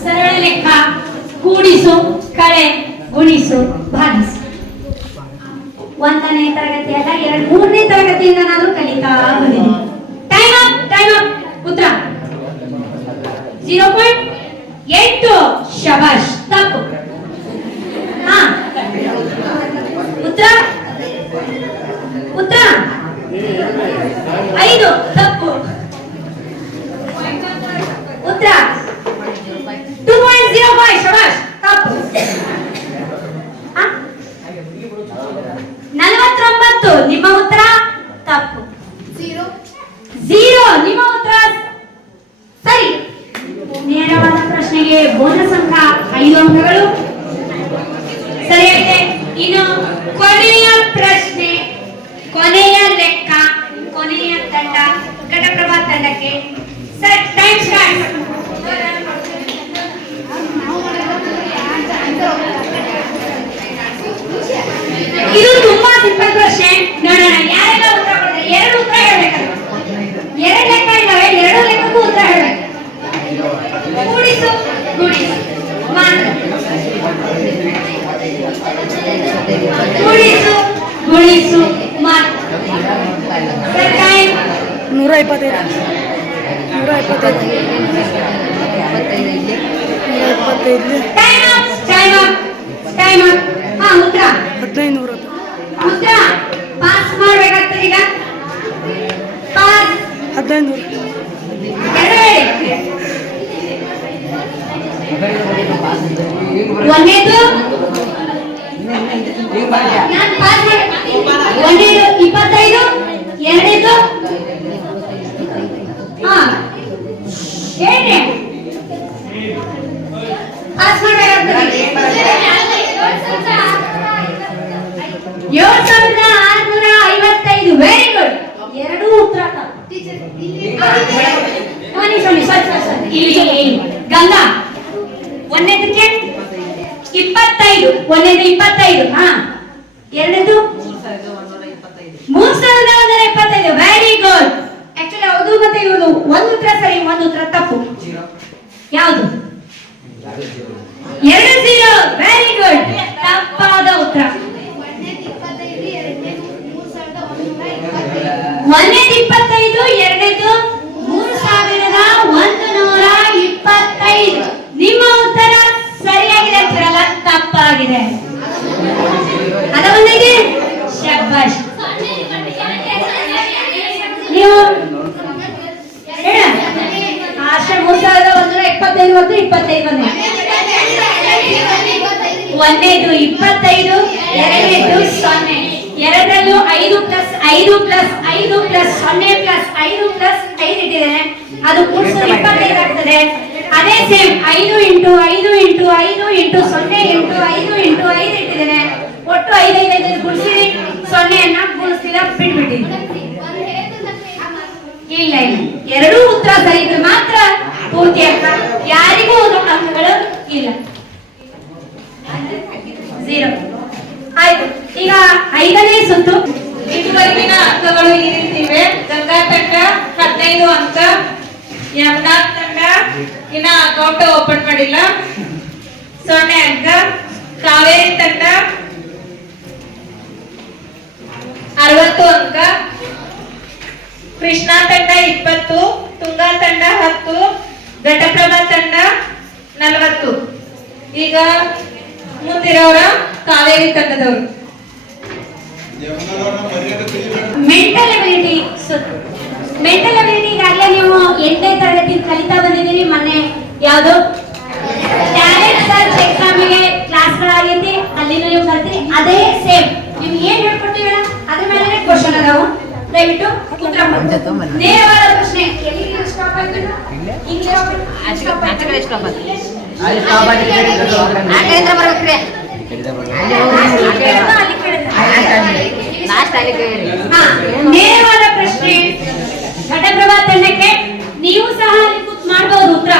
ಸರಳ ಲೆಕ್ಕ, ಕೂಡಿಸು, ಕಳೆ, ಗುಣಿಸು, ಭಾಗಿಸು. 1ನೇ ತರಗತಿ ಅಲ್ಲ, 3ನೇ ತರಗತಿಯಿಂದ ನಾನು ಕಲಿತಾ ಬಂದಿದ್ದೀನಿ. Time up. ಉತ್ತರ 0.8. ಶಬಾಷ್. ತಪ್ಪು. ಉತ್ತರ 5 ತಪ್ಪು. ಉತ್ತರ 2.05. ಶಬಾಷ್. ತಪ್ಪು. 49 ನಿಮ್ಮ ಉತ್ತರ ತಪ್ಪು. 0 ನಿಮ್ಮ ಉತ್ತರ ಸರಿ. ನೇರವಾದ ಪ್ರಶ್ನೆಗೆ ಬೋನಸ್ ಅಂಕ 5 ಅಂಕಗಳು. ಗುಣಿಸು ಗುಣಿಸು ಮಾಡು. Sir time 125 time up time up time up. ಹಾ ಉತ್ತರ 1500 ಉತ್ತರ ಪಾಸ್ ಮಾಡ್ಬೇಕಾಗ್ತದೆ ಈಗ. ಪಾಸ್ 1500 ಒಂದೇದು ನಾನು ಪಾಸ್ ಒಂದೇದು 25 ಎರಡೇದು ಹಾ ಹೇಳ್ರಿ ಪಾಸ್ ಮಾಡ್ಬೇಕಾಗ್ತದೆ. 7655 ವೆರಿ ಗುಡ್. ಎರಡೂ ಉತ್ತರ ಇಲ್ಲಿ ಗಂಗಾ ಒಂದನೇದಕ್ಕೆ 25 ಒಂದನೇದು 25 ಹಾ ಎರಡನೇದು 3125 ವೆರಿ ಗುಡ್. ಆಕ್ಚುಲಿ ಹೌದು ಮತ್ತೆ ಇವರು ಒಂದು ಉತ್ತರ ಸರಿ ಒಂದು ಉತ್ತರ ತಪ್ಪು. ಯಾವುದು 20 ವೆರಿ ಗುಡ್ ತಪ್ಪಾದ ಉತ್ತರ. ಒಂದನೇದು 25 ಎರಡನೇದು 3125. ನಿಮ್ಮ ಉತ್ತರ ಸರಿಯಾಗಿದೆ ಅಂತಾರಲ್ಲ ತಪ್ಪಾಗಿದೆ. ಅದ ಒಂದಿಗೆ ಶಬ್ಬಾಷ್. ನೀವು ಅಷ್ಟೇ 3125 ಮತ್ತು 25 ಒಂದನೇದು 25 ಎರಡನೇದು 0 ಎರಡರಲ್ಲೂ 5 plus 5 plus 5 plus 0 plus 5 plus 5 ಇಟ್ಟಿದ್ದೇನೆ ಅದು ಕೂಡಿಸಿದ್ರೆ 25 ಆಗ್ತದೆ. ಅದೇ same 5 into 5 into 5 into 0 into 5 into 5 ಇಟ್ಟಿದ್ದೇನೆ. ಒಟ್ಟು 5 5 ಗುಣಿಸಿರಿ 0 ಗುಣಿಸ್ತಿಲ್ಲ ಬಿಟ್ಬಿಟ್ಟಿದ್ದೀನಿ. ಇಲ್ಲ ಇಲ್ಲ ಎರಡೂ ಉತ್ತರ ಸರಿ ಇದ್ರೆ ಮಾತ್ರ ಪೂರ್ತಿ ಅಂಕ. ಯಾರಿಗೂ ಅಂಕಗಳು ಇಲ್ಲ. 0 ಆಯ್ತು. ಈಗ 5ನೇ ಸುತ್ತು. ಇದುವರೆಗಿನ ಅಂಕಗಳು ಈ ರೀತಿ ಇವೆ. ಗಂಗಾ ತಂಡ 15 ಅಂಕ, ಯಮುನಾಥ್ ತಂಡ ಇನ್ನ ಅಕೌಂಟ್ ಓಪನ್ ಮಾಡಿಲ್ಲ 0 ಅಂಕ, ಕಾವೇರಿ ತಂಡ 60 ಅಂಕ, ಕೃಷ್ಣಾ ತಂಡ 20, ತುಂಗಾ ತಂಡ 10, ಘಟಪ್ರಭಾ ತಂಡ 40. ಈಗ ಮುಂದಿರೋರ ಕಾವೇರಿ ತಂಡದವರು. ಮೆಂಟಲ್ ಅಬಿಲಿಟಿ ಸುತ್ತು. ಮೆಂಟಲ್ ಅಬಿಲಿಟಿ ಈಗಾಗಲೇ ನೀವು 8ನೇ ತರಗತಿ ಕಲಿತಾ ಬಂದಿದ್ದೀರಿ. ಮೊನ್ನೆ ಯಾವುದು ಟ್ಯಾಲೆಂಟ್ ಸರ್ಚ್ ಎಕ್ಸಾಮಿಗೆ ಕ್ಲಾಸ್ಗಳಾಗೈತಿ, ಅಲ್ಲಿ ನೀವು ಕಲ್ತೀರಿ. ಅದೇ ಸೇಮ್ ನಿಮ್ಗೆ ಏನ್ ಹೇಳ್ಕೊಡ್ತೀವಲ್ಲ ಅದ್ರ ಮೇಲೆ ಕ್ವಶನ್ ಅದಾವು. ದಯವಿಟ್ಟು ಉತ್ತರ ಮಾಡಿ. ನೇರವಾದ ಪ್ರಶ್ನೆ. ಎಲ್ಲಿಗೆ ಸ್ಟಾಪ್ ಆಯ್ತು? ಇಲ್ಲಿ ಸ್ಟಾಪ್ ನೇರವಾದ ಪ್ರಶ್ನೆ ಘಟಪ್ರಭಾ ತಂಡಕ್ಕೆ. ನೀವು ಸಹ ಮಾಡಬಹುದು ಉತ್ತರ.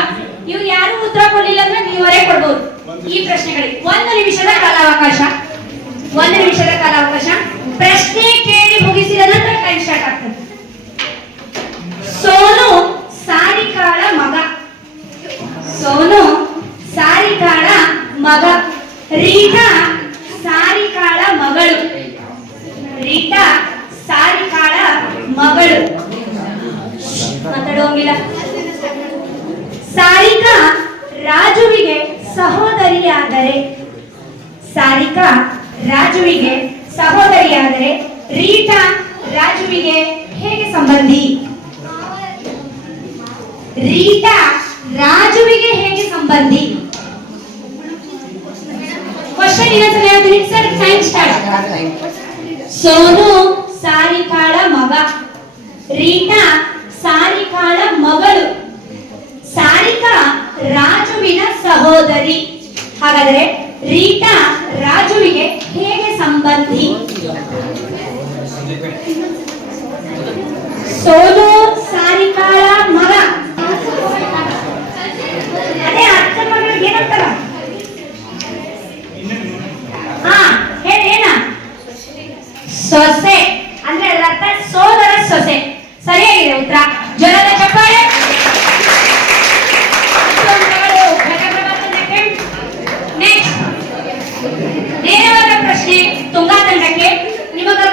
ಇವ್ರು ಯಾರು ಉತ್ತರ ಕೊಡ್ಲಿಲ್ಲ ಅಂದ್ರೆ ನೀವರೇ ಕೊಡ್ಬೋದು ಈ ಪ್ರಶ್ನೆಗಳಿಗೆ. 1 ನಿಮಿಷದ ಕಾಲಾವಕಾಶ. 1 ನಿಮಿಷದ ಕಾಲಾವಕಾಶ. ಪ್ರಶ್ನೆ ಕೇಳಿ ಮುಗಿಸಿದ ನಂತರ ಟೈಮ್ ಸ್ಟಾರ್ಟ್ ಆಗ್ತದೆ. ಸೋನು ಸಾರಿಕಾಳ ಮಗ. ಸೋನು ಸಾರಿಕಾಳ ಮಗ. ರೀಟಾ ಸಾರಿಕಾಳ ಮಗಳು. ರೀಟಾ ಸಾರಿಕಾಳ ಮಗಳು. ಮಾತಾಡುವಂಗಿಲ್ಲ. ಸಾರಿಕಾ ರಾಜುವಿಗೆ ಸಹೋದರಿಯಾದರೆ, ಸಾರಿಕಾ ರಾಜುವಿಗೆ ಸಹೋದರಿಯಾದರೆ ರೀಟಾ ರಾಜುವಿಗೆ ಹೇಗೆ ಸಂಬಂಧಿ? ರೀಟಾ ರಾಜುವಿಗೆ ಹೇಗೆ ಸಂಬಂಧಿ? ಕ್ವಶನ್ ಇನ್ನೊಂದ್ಸಲ ಹೇಳ್ತೀನಿ ಸರ್. Time start. ಸೋನು ಸಾರಿಕಾಳ ಮಗ. ರೀಟಾ ಸಾರಿಕಾಳ ಮಗಳು. ಸಾರಿಕಾ ರಾಜುವಿನ ಸಹೋದರಿ. ಹಾಗಾದರೆ ರೀಟಾ ರಾಜುವಿಗೆ ಹೇಗೆ ಸಂಬಂಧಿ? ಸೋನು ಸಾರಿಕಾಳ ಮಗ. ಅದೇ ಅಕ್ಕ ಮಗಳಿಗೆ ಏನಂತಾರ? ಹಾ ಹೇಳಿ ಏನ? ಸೊಸೆ ಅಂದ್ರೆ ಅದರ ಅರ್ಥ ಸೋದರ ಸೊಸೆ. ಸರಿಯಾಗಿದೆ ಉತ್ತರ. ಜ್ವರದ ಚಪ್ಪಾಳೆ. ನೆಕ್ಸ್ಟ್ ನೇರವಾದ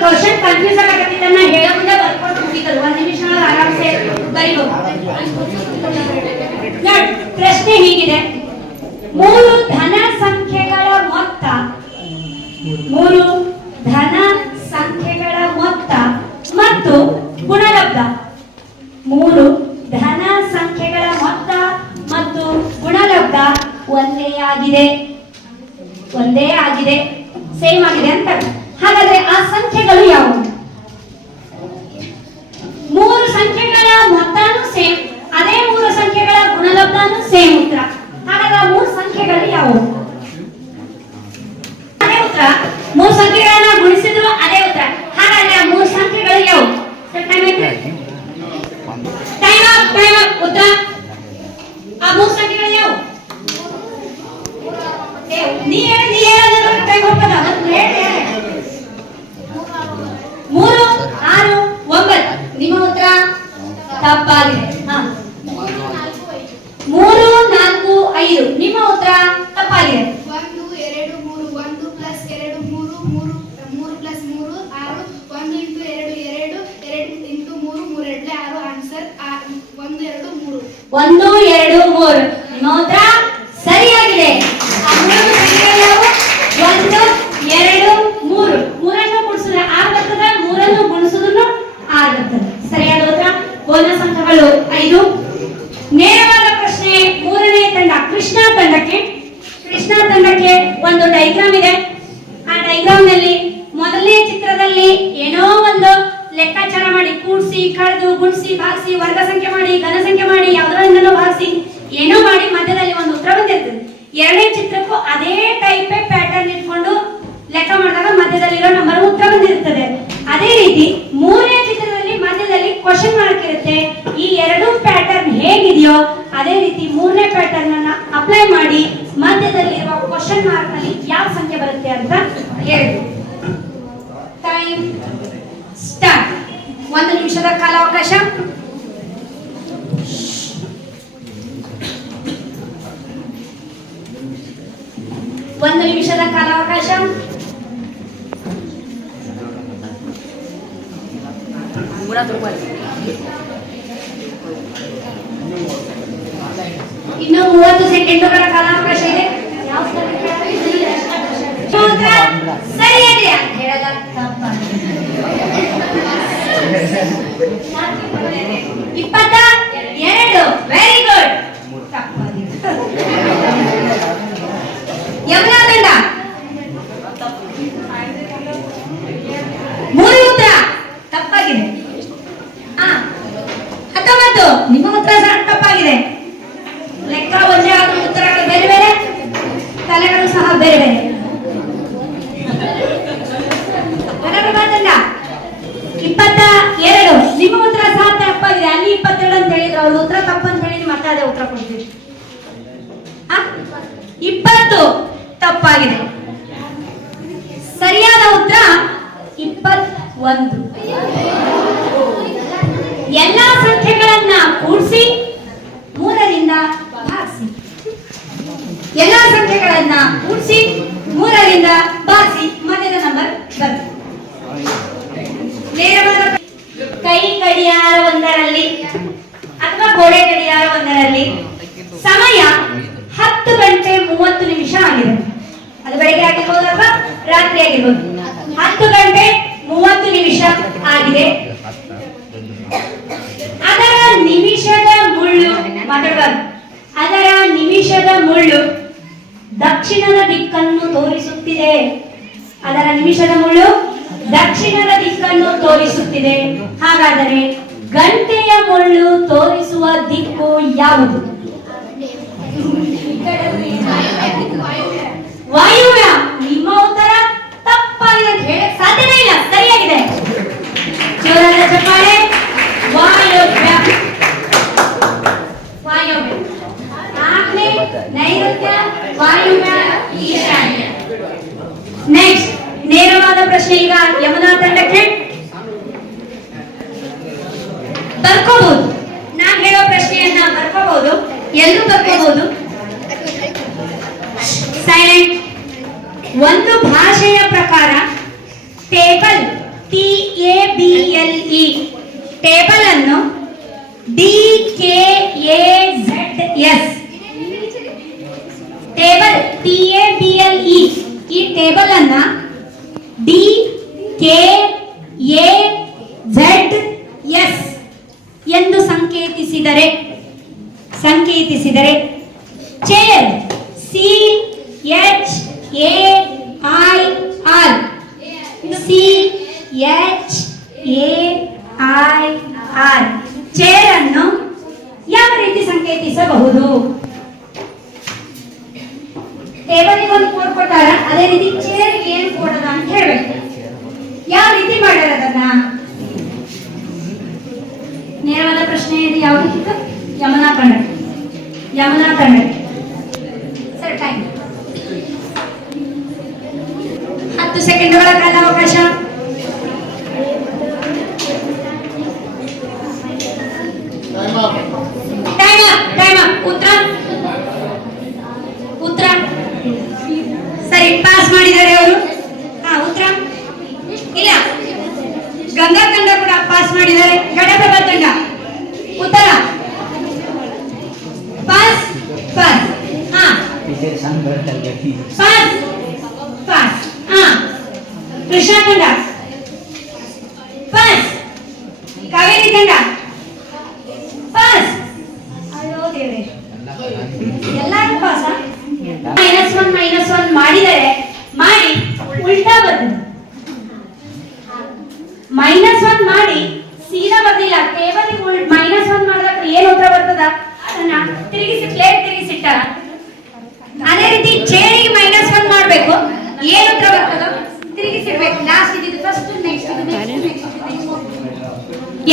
ಕ್ವಶನ್ ಕನ್ಫ್ಯೂಸ್ ಆಗತ್ತಿದ್ದನ್ನ ಹೇಳೋ ಮುಂದೆ ಬರ್ಕೊಂಡು ಮುಗಿತಲ್ಲ 1 ನಿಮಿಷ ಆರಾಮ್ಸೆ ಬರಿಬಹುದು. ನೋಡಿ ಪ್ರಶ್ನೆ ಹೀಗಿದೆ, 3 ಧನ ಸಂಖ್ಯೆಗಳ ಮೊತ್ತ 3 ಧನ ಸಂಖ್ಯೆಗಳ ಮೊತ್ತ ಮತ್ತು ಗುಣಲಬ್ಧ 3 ಧನ ಸಂಖ್ಯೆಗಳ ಮೊತ್ತ ಮತ್ತು ಗುಣಲಬ್ಧ ಒಂದೇ ಆಗಿದೆ ಸೇಮ್ ಆಗಿದೆ ಅಂತ. ಹಾಗಾದ್ರೆ ಆ ಸಂಖ್ಯೆಗಳು ಯಾವುವು? 3 ಸಂಖ್ಯೆಗಳ ಮೊತ್ತನೂ ಸೇಮ್, ಅದೇ 3 ಸಂಖ್ಯೆಗಳ ಗುಣಲಬ್ಧನೂ ಸೇಮ್ ಉತ್ತರ. ಹಾಗಾದ್ರೆ ಆ 3 ಸಂಖ್ಯೆಗಳು ಯಾವುವು? ಅದೇ ಉತ್ತರ. 3 ಸಂಖ್ಯೆಗಳನ್ನ ಗುಣಿಸಿದ್ರು ಅದೇ ಉತ್ತರ. ಹಾಗಾದ್ರೆ ಆ 3 ಸಂಖ್ಯೆಗಳು ಯಾವುವು? Time up. ಉತ್ತರ ಆ 3 ಸಂಖ್ಯೆಗಳು ಯಾವುವು? ನೀ ಹೇಳೋದು ಟೈಮ್ ಹೋಗ್ತದ. 3, 6, 9. ನಿಮ್ಮ ಉತ್ತರ ತಪ್ಪಾಗಿದೆ. 3, 4, 5. ನಿಮ್ಮ ಉತ್ತರ ತಪ್ಪಾಗಿದೆ. 1, 2, 3. 1 plus 2 3. 3 plus 3 6. 1 into 2 2. 2 into 3 3 6. Answer 1 2 3. 1, 2, 3. ನಿಮ್ಮ ಉತ್ತರ ಸರಿಯಾಗಿದೆ. ಆ 3 ಸಂಖ್ಯೆಗಳು ಯಾವುವು? 1, 2, 3. 3ಅನ್ನು ಗುಣಿಸಿದ್ರೆ 6 ಬರ್ತದೆ, 3ಅನ್ನು ಗುಣಿಸಿದ್ರು 6 ಬರ್ತದೆ. ಸರಿಯಾದ ಉತ್ತರ. ಬೋನಸ್ ಅಂಕಗಳು 5. ನೇರವಾದ ಪ್ರಶ್ನೆ 3ನೇ ತಂಡ ಕೃಷ್ಣ ತಂಡಕ್ಕೆ ಒಂದು ಡೈಗ್ರಾಮ್ ಇದೆ. ಆ ಡೈಗ್ರಾಮ್ ನಲ್ಲಿ ಮೊದಲನೇ ಚಿತ್ರದಲ್ಲಿ ಏನೋ ಒಂದು ಲೆಕ್ಕಾಚಾರ ಮಾಡಿ ಕೂಡಿಸಿ ಕಳೆದು ಗುಣಿಸಿ ಭಾಗಿಸಿ ವರ್ಗ ಸಂಖ್ಯೆ ಮಾಡಿ ಘನ ಸಂಖ್ಯೆ ಮಾಡಿ ಯಾವುದರಿಂದನೋ ಭಾಗಿಸಿ ಏನೋ ಮಾಡಿ ಮಧ್ಯದಲ್ಲಿ ಒಂದು ಉತ್ತರ ಬಂದಿರ್ತದೆ. ಎರಡನೇ ಚಿತ್ರಕ್ಕೂ ಅದೇ ಟೈಪ್ ಪ್ಯಾಟರ್ನ್ ಇಟ್ಕೊಂಡು ಲೆಕ್ಕ ಮಾಡಿದಾಗ ಮಧ್ಯದಲ್ಲಿರೋ ನಂಬರ್ ಉತ್ತರ ಬಂದಿರುತ್ತದೆ. ಅದೇ ರೀತಿ 3ನೇ ಚಿತ್ರದಲ್ಲಿ ಮಧ್ಯದಲ್ಲಿ ಕ್ವಶನ್ ಮಾರ್ಕ್ ಇರುತ್ತೆ. ಈ ಎರಡು ಪ್ಯಾಟರ್ನ್ ಹೇಗಿದೆಯೋ ಅದೇ ರೀತಿ 3ನೇ ಪ್ಯಾಟರ್ನ್ ಅನ್ನ ಅಪ್ಲೈ ಮಾಡಿ ಮಧ್ಯದಲ್ಲಿರುವ ಕ್ವಶನ್ ಮಾರ್ಕ್ ನಲ್ಲಿ ಯಾವ ಸಂಖ್ಯೆ ಬರುತ್ತೆ ಅಂತ ಹೇಳಿ. Time start. 1 ನಿಮಿಷದ ಕಾಲಾವಕಾಶ. ಒಂದು ನಿಮಿಷದ ಕಾಲಾವಕಾಶ. ಇನ್ನು 30 ಸೆಕೆಂಡುಗಳ ಕಾಲಾವಕಾಶ ಇದೆ. ಸರಿಯಾಗಿದೆ ಅಂತ ಹೇಳಲ್ಲ, ತಪ್ಪಾಗಿದೆ. 22. Very good. ತಪ್ಪಾಗಿದೆ. ಯಮುನಾ ತಂಡ 3 ಉತ್ತರ ತಪ್ಪಾಗಿದೆ. 19. ನಿಮ್ಮ ಉತ್ತರ ತಪ್ಪಾಗಿದೆ. ಲೆಕ್ಕ ಒಂದೇ ಆದ್ರೂ ಉತ್ತರಗಳು ಬೇರೆ ಬೇರೆ, ತಲೆಗಳು ಸಹ ಬೇರೆ ಬೇರೆ. ತಂಡ 22. ನಿಮ್ಮ ಉತ್ತರ ಸಹ ತಪ್ಪಾಗಿದೆ. ಅಲ್ಲಿ 22 ಅಂತ ಹೇಳಿದ್ರು, ಅವ್ರ ಉತ್ತರ ತಪ್ಪು ಅಂತ ಹೇಳಿದ್ರೆ ಮತ್ತೆ ಅದೇ ಉತ್ತರ ಕೊಡ್ತೀವಿ. 20 ತಪ್ಪಾಗಿದೆ. ಸರಿಯಾದ ಉತ್ತರ 21. ಎಲ್ಲಾ ಸಂಖ್ಯೆಗಳನ್ನ ಕೂಡಿಸಿ 3ರಿಂದ ಭಾಗಿಸಿ. ಎಲ್ಲಾ ಸಂಖ್ಯೆಗಳನ್ನ ಕೂಡಿಸಿ 3ರಿಂದ ಭಾಗಿಸಿ ಮಧ್ಯದ ನಂಬರ್ ಬರುತ್ತೆ. ನೇರವಾದ ಕೈ ಗಡಿಯಾರ ಒಂದರಲ್ಲಿ ಅಥವಾ ಗೋಡೆ ಗಡಿಯಾರ ಒಂದರಲ್ಲಿ ಸಮಯ 10 ಗಂಟೆ 30 ನಿಮಿಷ ಆಗಿದೆ. ಅದು ಬೆಳಗ್ಗೆ ಆಗಿರ್ಬೋದು ಅಥವಾ ರಾತ್ರಿ ಆಗಿರ್ಬೋದು. 10 ಗಂಟೆ 30 ನಿಮಿಷ ಆಗಿದೆ. ಅದರ ನಿಮಿಷದ ಮುಳ್ಳು ಮಾತಾಡಬಾರ್ದು. ಅದರ ನಿಮಿಷದ ಮುಳ್ಳು ದಕ್ಷಿಣದ ದಿಕ್ಕನ್ನು ತೋರಿಸುತ್ತಿದೆ. ಅದರ ನಿಮಿಷದ ಮುಳ್ಳು ದಕ್ಷಿಣದ ದಿಕ್ಕನ್ನು ತೋರಿಸುತ್ತಿದೆ. ಹಾಗಾದರೆ ಗಂಟೆಯ ಮುಳ್ಳು ತೋರಿಸುವ ದಿಕ್ಕು ಯಾವುದು? ವಾಯುವ್ಯ. ನಿಮ್ಮ ಉತ್ತರ ತಪ್ಪಾಗಿದೆ ಅಂತ ಹೇಳಕ್ ಸಾಧ್ಯನೇ ಇಲ್ಲ. ಸರಿಯಾಗಿದೆ. ಜೋರಾದ ಚಪ್ಪಾಳೆ. ವಾಯುವ್ಯ. ವಾಯುವ್ಯ. ಆಗ್ನೇ ನೈಋತ್ಯ, ವಾಯುವ್ಯ, ಈಶಾನ್ಯ. ನೆಕ್ಸ್ಟ್ ನೇರವಾದ ಪ್ರಶ್ನೆ ಈಗ ಯಮುನಾ ತಂಡಕ್ಕೆ. ಬರ್ಕೋಬಹುದು. ನಾನ್ ಹೇಳೋ ಪ್ರಶ್ನೆಯನ್ನ ಬರ್ಕೋಬಹುದು, ಎಲ್ಲರೂ ಬರ್ಕೋಬಹುದು. ಸೈಲೆಂಟ್. ಒಂದು ಭಾಷೆಯ ಪ್ರಕಾರ ಟೇಬಲ್ TABLE ಟೇಬಲ್ ಅನ್ನು DKAZS ಟೇಬಲ್ TABLE ಈ ಟೇಬಲ್ ಅನ್ನ DKAZS ಎಂದು ಸಂಕೇತಿಸಿದರೆ ಚೇರ್ CHAIR CHAIR ಚೇರ್ ಅನ್ನು ಯಾವ ರೀತಿ ಸಂಕೇತಿಸಬಹುದು? ಟೇಬಲ್ಗೆ ಒಂದು ಕೋಡ್ ಕೊಟ್ಟಾರ, ಅದೇ ರೀತಿ ಚೇರ್ಗೆ ಏನು ಕೊಡೋದ ಅಂತ ಹೇಳ್ಬೇಕು. ಯಾವ ರೀತಿ ಮಾಡ್ಯಾರ ಅದನ್ನ? ನೇರವಾದ ಪ್ರಶ್ನೆ ಇದೆ. ಯಾವ್ದು? ಯಮುನಾ ಕನ್ನಡ. ಸರ್ ಟೈಮ್ 10 ಸೆಕೆಂಡ್ಗಳ ಕಾಲಾವಕಾಶ. Time up. ಉತ್ತರ ಸರಿ, ಪಾಸ್ ಮಾಡಿದ್ದಾರೆ ಅವರು. ಉತ್ತರ ಇಲ್ಲ. ಗಂಗಾ ತಂಡ ಕೂಡ ಪಾಸ್ ಮಾಡಿದ್ದಾರೆ. ಘಟಪ್ರಭಾ ತಂಡ ಉತ್ತರ ಪಾಸ್. ಕೃಷ್ಣ ತಂಡ ಪಾಸ್. ಕಾವೇರಿ ತಂಡ ಪಾಸ್. ಅಯ್ಯೋ ದೇವ್ರೆ, ಎಲ್ಲರೂ ಪಾಸ. -1 ಮಾಡಿದರೆ ಮಾಡಿ ಉಲ್ಟಾ ಬರ್ತೀನಿ. -1 ಮಾಡಿ ಸೀದಾ ಬರ್ದಿಲ್ಲ. ಟೇಬಲ್ -1 ಮಾಡಿದಾಗ ಏನು ಉತ್ತರ ಬರ್ತದ ಅದನ್ನ ತಿರುಗಿಸಿ ಪ್ಲೇಟ್ ತಿರುಗಿಸಿಟ್ಟಾರ. ಅದೇ ರೀತಿ ಚೇರಿಗೆ -1 ಮಾಡ್ಬೇಕು. ಏನು ಉತ್ತರ ಬರ್ತದ ತಿರುಗಿಸಿರ್ಬೇಕು. ಲಾಸ್ಟ್ ಇದು ಫಸ್ಟ್, ನೆಕ್ಸ್ಟ್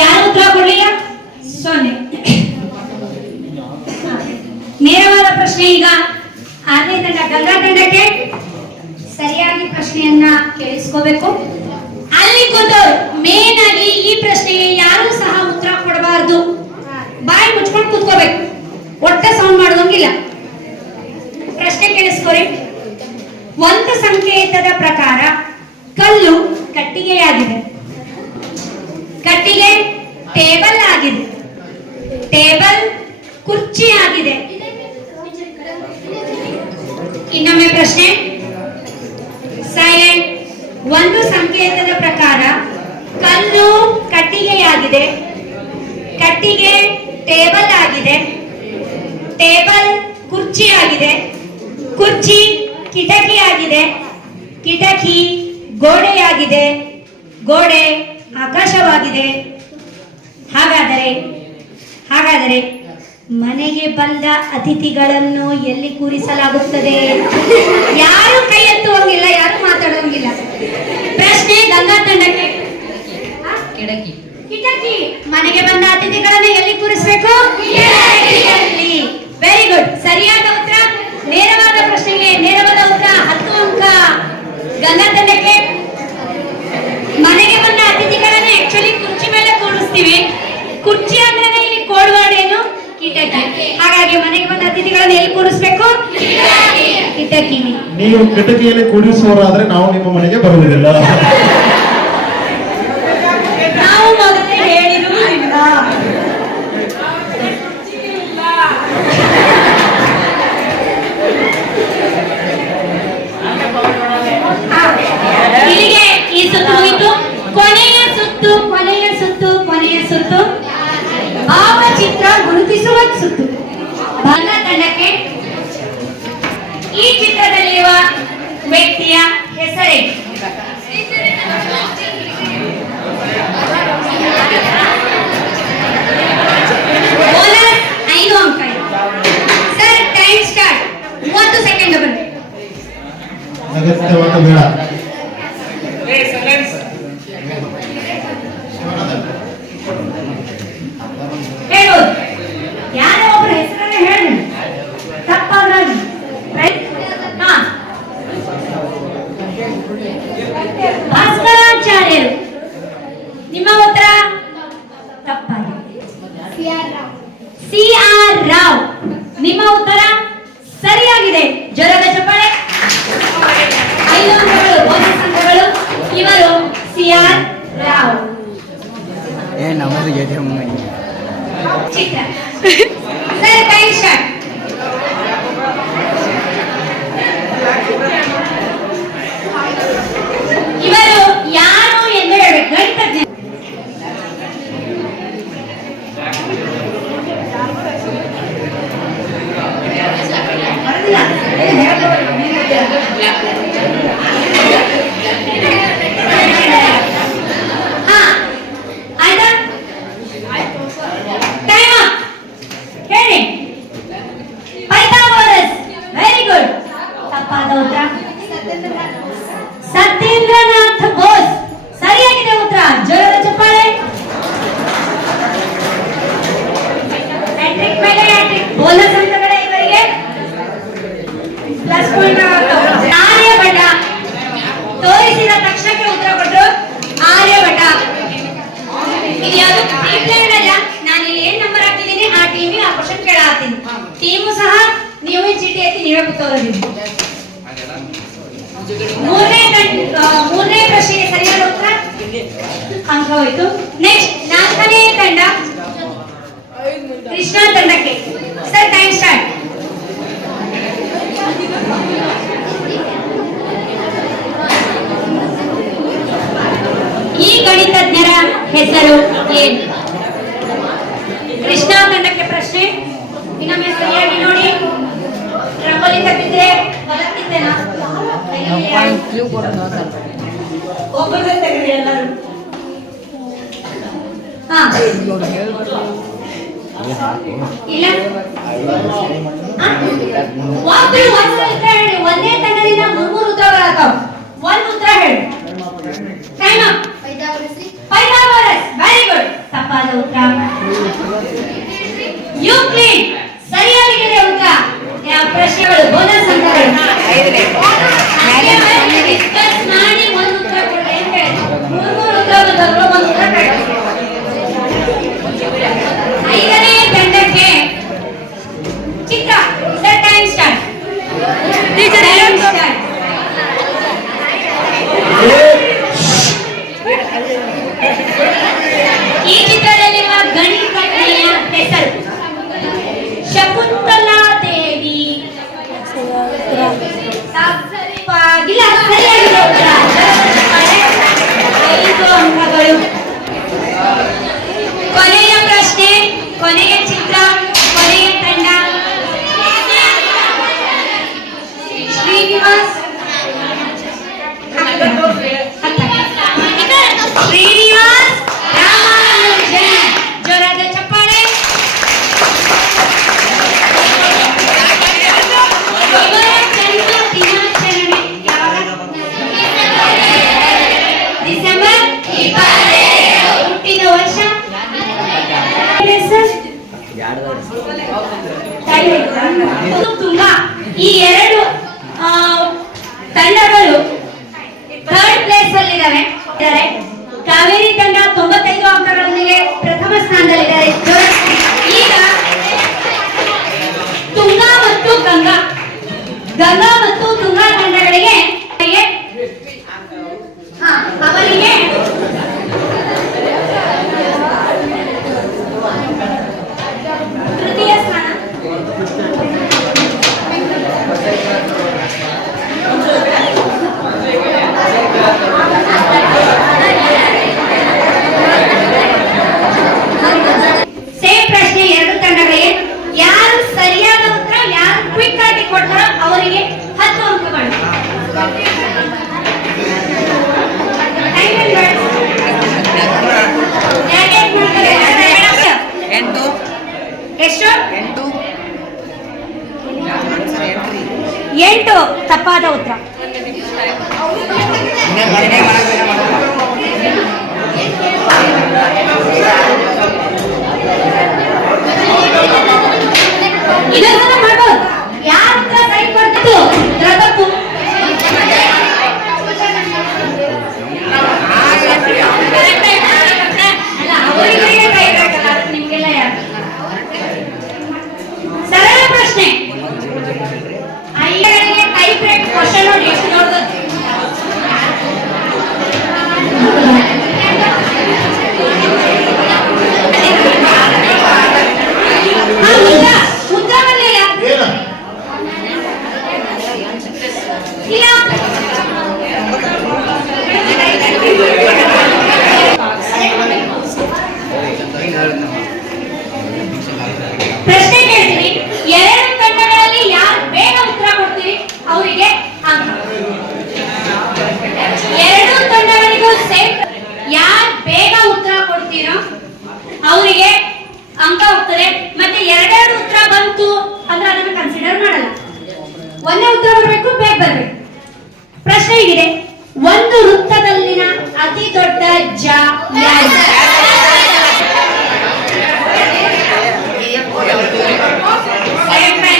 ಯಾರು ಉತ್ತರ ಕೊಡ್ಲಿಲ್ಲ? 0. ನೇರವಾದ ಪ್ರಶ್ನೆ. ಈಗ 6ನೇ ತಂಡ ಗಂಗಾ ತಂಡಕ್ಕೆ ಸರಿಯಾಗಿ ಪ್ರಶ್ನೆಯನ್ನ ಕೇಳಿಸ್ಕೋಬೇಕು. ಅಲ್ಲಿ ಕೂತವ್ರು ಮೇನ್ ಆಗಿ ಈ ಪ್ರಶ್ನೆಗೆ ಯಾರು ಸಹ ಉತ್ತರ ಕೊಡಬಾರದು. ಬಾಯಿ ಮುಚ್ಕೊಂಡು ಕೂತ್ಕೋಬೇಕು, ಒಟ್ಟ ಸೌಂಡ್ ಮಾಡೋದಂಗಿಲ್ಲ. ಪ್ರಶ್ನೆ ಕೇಳಿಸ್ಕೊರಿ. ಒಂದು ಸಂಕೇತದ ಪ್ರಕಾರ ಕಲ್ಲು ಕಟ್ಟಿಗೆಯಾಗಿದೆ, ಕಟ್ಟಿಗೆ ಟೇಬಲ್ ಆಗಿದೆ, ಟೇಬಲ್ ಕುರ್ಚಿ ಆಗಿದೆ. ಇನ್ನೊಮ್ಮೆ ಪ್ರಶ್ನೆ. ಸೈಲೆಂಟ್. ಒಂದು ಸಂಕೇತದ ಪ್ರಕಾರ ಕಲ್ಲು ಕಟ್ಟಿಗೆಯಾಗಿದೆ, ಕಟ್ಟಿಗೆ ಟೇಬಲ್ ಆಗಿದೆ, ಟೇಬಲ್ ಕುರ್ಚಿ ಆಗಿದೆ, ಕುರ್ಚಿ ಕಿಟಕಿ ಆಗಿದೆ, ಕಿಟಕಿ ಗೋಡೆಯಾಗಿದೆ, ಗೋಡೆ ಆಕಾಶವಾಗಿದೆ. ಹಾಗಾದರೆ ಮನೆಗೆ ಬಂದ ಅತಿಥಿಗಳನ್ನು ಎಲ್ಲಿ ಕೂರಿಸಲಾಗುತ್ತದೆ? ಯಾರು ಕೈ ಎತ್ತುವಂಗಿಲ್ಲ, ಯಾರು ಮಾತಾಡುವಂಗಿಲ್ಲ. ಪ್ರಶ್ನೆ ಗಂಗಾ ತಂಡಕ್ಕೆ. ಕಿಟಕಿ. ಮನೆಗೆ ಬಂದ ಅತಿಥಿಗಳನ್ನು ಎಲ್ಲಿ ಕೂರಿಸಬೇಕು? Very good. ಸರಿಯಾದ ಉತ್ತರ. ನೇರವಾದ ಪ್ರಶ್ನೆಗೆ ನೇರವಾದ ಉತ್ತರ. 10 ಅಂಕ ಗಂಗಾ ತಂಡಕ್ಕೆ. ಮನೆಗೆ ಬಂದ ಅತಿಥಿಗಳನ್ನು ಆಕ್ಚುಲಿ ಕುರ್ಚಿ ಮೇಲೆ ಕೂರಿಸ್ತೀವಿ. ಕುರ್ಚಿ ಅಂದ್ರೆ ಇಲ್ಲಿ ಕೋಡ್ವಾಡ್ ಏನು? ಕಿಟಕಿ. ಹಾಗಾಗಿ ಮನೆಗೆ ಬಂದ ಅತಿಥಿಗಳನ್ನು ಎಲ್ಲಿ ಕೂರಿಸಬೇಕು? ಕಿಟಕಿ. ನೀವು ಕಿಟಕಿಯಲ್ಲಿ ಕೂಡಿಸುವವರಾದ್ರೆ ನಾವು ನಿಮ್ಮ ಮನೆಗೆ ಬರುವುದಿಲ್ಲ. ನಾವು ಮೊದಲೇ ಹೇಳಿರುವುದಿಲ್ಲ. ಇಲ್ಲಿಗೆ ಈ ಸುತ್ತು ಮುಗಿತು. ಕೊನೆಯ ಸುತ್ತು ಭಾವಚಿತ್ರ ಗುರುತಿಸುವ ಸುತ್ತು. ಗಂಗಾ ತಂಡಕ್ಕೆ ಈ ಚಿತ್ರದಲ್ಲಿರುವ ವ್ಯಕ್ತಿಯ ಹೆಸರೇನು? ಬೋನಸ್ 5 ಅಂಕ. Sir time start. 30 ಸೆಕೆಂಡ್ ಬನ್ನಿ. ಅಗತ್ಯವಾದ ಬೇಡ. ಹೇಳೋದು ಯಾರೋ ಒಬ್ಬರ ಹೆಸರನ್ನ ಹೇಳಿ. ತಪ್ಪಾದ್ರೆ ಭಾಸ್ಕರಾಚಾರ್ಯರು. ನಿಮ್ಮ ಉತ್ತರ ತಪ್ಪಾಗಿದೆ. CR ರಾವ್. ನಿಮ್ಮ ಉತ್ತರ ಸರಿಯಾಗಿದೆ. ಜ್ವರದ ಚಪ್ಪಾಳೆ. 5 ಅಂಕಗಳು. ಸತ್ಯೇಂದ್ರನಾಥ್ ಬೋಸ್. ಸರಿಯಾಗಿದೆ ಉತ್ತರ. ಜೋರಾದ ಚಪ್ಪಾಳೆ. ಹ್ಯಾಟ್ರಿಕ್ ಮೇಲೆ ಹ್ಯಾಟ್ರಿಕ್. ಬೋನಸ್ ಅಂಕಗಳೇ ಇವರಿಗೆ. Plus point. ಆರ್ಯಭಟ. ತೋರಿಸಿದ ತಕ್ಷಣಕ್ಕೆ ಉತ್ತರ ಕೊಟ್ಟರು ಆರ್ಯಭಟ. ಇದು ಯಾವುದು ಪ್ರೀಪ್ಲಾನ್ ಅಲ್ಲ. ನಾನು ಇಲ್ಲಿ ಏನ್ ನಂಬರ್ ಹಾಕಿದ್ದೀನಿ ಆ ಟೀಮಿಗೆ ಆ ಕ್ವಶನ್ ಕೇಳಾತೀನಿ. ಟೀಮು ಸಹ ನೀವು ಈ ಚೀಟಿ ಎತ್ತಿ ನೀವೇ ಕೂತ್ಕೊಳ್ಳೋದಿದೆ. ಮೂರನೇ ಪ್ರಶ್ನೆಗೆ ಸರಿಯಾದ ಉತ್ತರ ಅಂಕ ಹೋಯ್ತು. ನೆಕ್ಸ್ಟ್ 4ನೇ ತಂಡ ಕೃಷ್ಣ ತಂಡಕ್ಕೆ. Sir time start. ಈ ಗಣಿತಜ್ಞರ ಹೆಸರು ಏನು? ಕೃಷ್ಣ ತಂಡಕ್ಕೆ ಪ್ರಶ್ನೆ. ಇನ್ನೊಮ್ಮೆ ಸರಿಯಾಗಿ ನೋಡಿ. ರಂಗೋಲಿ ತಪ್ಪಿದ್ರೆ ಬಲಕ್ಕಿದ್ದೇನಾ? ಒಬ್ಬರೇ ತೆಗೆದು ಎಲ್ಲರೂ. ಹಾ ಇಲ್ಲ ಒಬ್ರು ಒಂದು ಉತ್ತರ ಹೇಳಿ. ಒಂದೇ ತಂಡದಿಂದ 3 ಉತ್ತರಗಳಾಗ್ತಾವ. ಒಂದು ಉತ್ತರ ಹೇಳಿ. Time up. Pythagoras. Very good. ತಪ್ಪಾದ ಉತ್ತರ ಯೂಕ್ಲಿಡ್. ಸರಿಯಾಗಿದೆ ಉತ್ತರ. ಯಾವ ಪ್ರಶ್ನೆಗಳು ಬೋನಸ್ ಅಂಕಗಳು. ಡಿಸ್ಕಸ್ ಮಾಡಿ ಒಂದು ಉತ್ತರ ಕೊಡಿ ಅಂತ ಹೇಳಿ 3 ಉತ್ತರ ಬಂದವರು ಒಂದು ಉತ್ತರ ಕೊಡಿ. 5ನೇ ತಂಡಕ್ಕೆ ಚಿತ್ರ. Sir time start. Time start. ಈ ಚಿತ್ರದಲ್ಲಿರುವ ಗಣಿತಜ್ಞೆಯ ಹೆಸರು ಶಕುಂತಲಾ ದೇವಿ. ಇಲ್ಲ ಸರಿಯಾಗಿದೆ ಉತ್ತರ. 5 ಅಂಕಗಳು. ಕೊನೆಯ ಪ್ರಶ್ನೆ, ಕೊನೆಯ ಚಿತ್ರ, ಕೊನೆಯ ತಂಡ ಶ್ರೀನಿವಾಸ್. ಶ್ರೀನಿವಾಸ್ ರಾಮಾನುಜನ್. ಜೋರಾದ ಚಪ್ಪಾಳೆ. ಇವರ ಜನ್ಮ ದಿನಾಚರಣೆ ಯಾವಾಗ? ಡಿಸೆಂಬರ್ 22. ಹುಟ್ಟಿದ ವರ್ಷ ತುಂಬಾ. ಈ 2 ತಂಡಗಳು 3rd ಪ್ಲೇಸ್ ಅಲ್ಲಿದ್ದಾವೆ. ಕಾವೇರಿ ತಂಡ 95 ಅಂಕಗಳೊಂದಿಗೆ ಪ್ರಥಮ ಸ್ಥಾನದಲ್ಲಿದ್ದಾರೆ. ಈಗ ತುಂಗಾ ಮತ್ತು ಗಂಗಾ ಮತ್ತು ತುಂಗಾ ತಂಡಗಳಿಗೆ ಅವರಿಗೆ ತೃತೀಯ ಸ್ಥಾನ. ಸೇಮ್ ಪ್ರಶ್ನೆ 2 ತಂಡಗಳಿಗೆ. ಯಾರು ಸರಿಯಾದ ಉತ್ತರ, ಯಾರು ಕ್ವಿಕ್ ಆಗಿ ಕೊಡ್ತಾರೋ ಅವರಿಗೆ 10 ಅಂಕಗಳು. ಎಷ್ಟು? 8 ತಪ್ಪಾದ ಉತ್ತರ. ಇದನ್ನ ಮಾಡ್ಬೋದು. ಯಾರ ಉತ್ತರ ಸರಿ ಕೊಡ್ತು ತಪ್ಪು. ಅಲ್ಲ ಅವರಿಗೆ ಕೈ ಬೇಕಲ್ಲ, ನಿಮ್ಗೆಲ್ಲ ಯಾರು? ಸರಳ ಪ್ರಶ್ನೆ. 5ಗಳಿಗೆ ಟೈಪ್ ರೇಟ್ ಕ್ವಶನ್ ನೋಡಿ ಎಷ್ಟು ನೋಡಿದ್ರು. ಉತ್ತರ ಬರಲಿಲ್ಲ. ಇಲ್ಲ ಪ್ರಶ್ನೆ ಕೇಳ್ತೀನಿ. 2 ತಂಡಗಳಲ್ಲಿ ಯಾರು ಬೇಗ ಉತ್ತರ ಕೊಡ್ತೀರಿ ಅವರಿಗೆ ಅಂಕ. 2 ತಂಡಗಳಿಗೂ ಸೇಮ್. ಯಾರು ಬೇಗ ಉತ್ತರ ಕೊಡ್ತೀರೋ ಅವರಿಗೆ ಅಂಕ ಹೋಗ್ತದೆ. ಮತ್ತೆ 2 ಉತ್ತರ ಬಂತು ಅಂದ್ರೆ ಅದನ್ನು ಕನ್ಸಿಡರ್ ಮಾಡಲ್ಲ. ಒಂದೇ ಉತ್ತರ ಬರಬೇಕು, ಬೇಗ ಬರಬೇಕು. ಹೀಗಿದೆ, ಒಂದು ವೃತ್ತದಲ್ಲಿನ ಅತಿ ದೊಡ್ಡ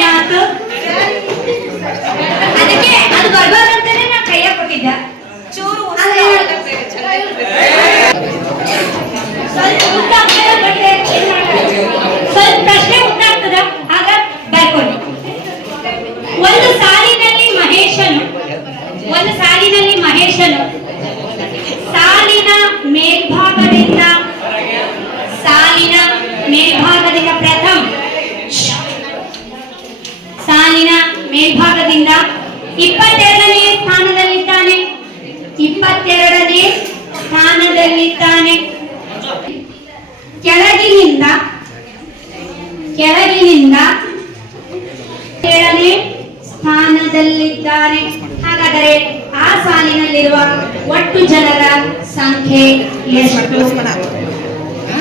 ಯಾವುದು? ಅದಕ್ಕೆ ಅದು ಬರ್ಬಾರ್ದಂತಾನೆ ನಾ ಕೈಯ ಕೊಟ್ಟಿದ್ದ. ಚೂರು ಸ್ವಲ್ಪ ಉದ್ದ ಆಗ್ತದ, ಬಟ್ ಏನ್ ಮಾಡೋದು? ಸ್ವಲ್ಪ ಪ್ರಶ್ನೆ ಉದ್ದ ಆಗ್ತದ, ಆಗ ಬರ್ಕೊಳ್ಳಿ. ಒಂದು ಸಾಲಿನಲ್ಲಿ ಮಹೇಶನು ಸಾಲಿನ ಮೇಲ್ಭಾಗದಿಂದ ಸಾಲಿನ ಮೇಲ್ಭಾಗದಿಂದ 22ನೇ ಸ್ಥಾನದಲ್ಲಿದ್ದಾನೆ. ಕೆಳಗಿನಿಂದ 7ನೇ ಸ್ಥಾನದಲ್ಲಿದ್ದಾನೆ. ಹಾಗಾದರೆ ಆ ಸಾಲಿನಲ್ಲಿರುವ ಒಟ್ಟು ಜನರ ಸಂಖ್ಯೆ ಎಷ್ಟು?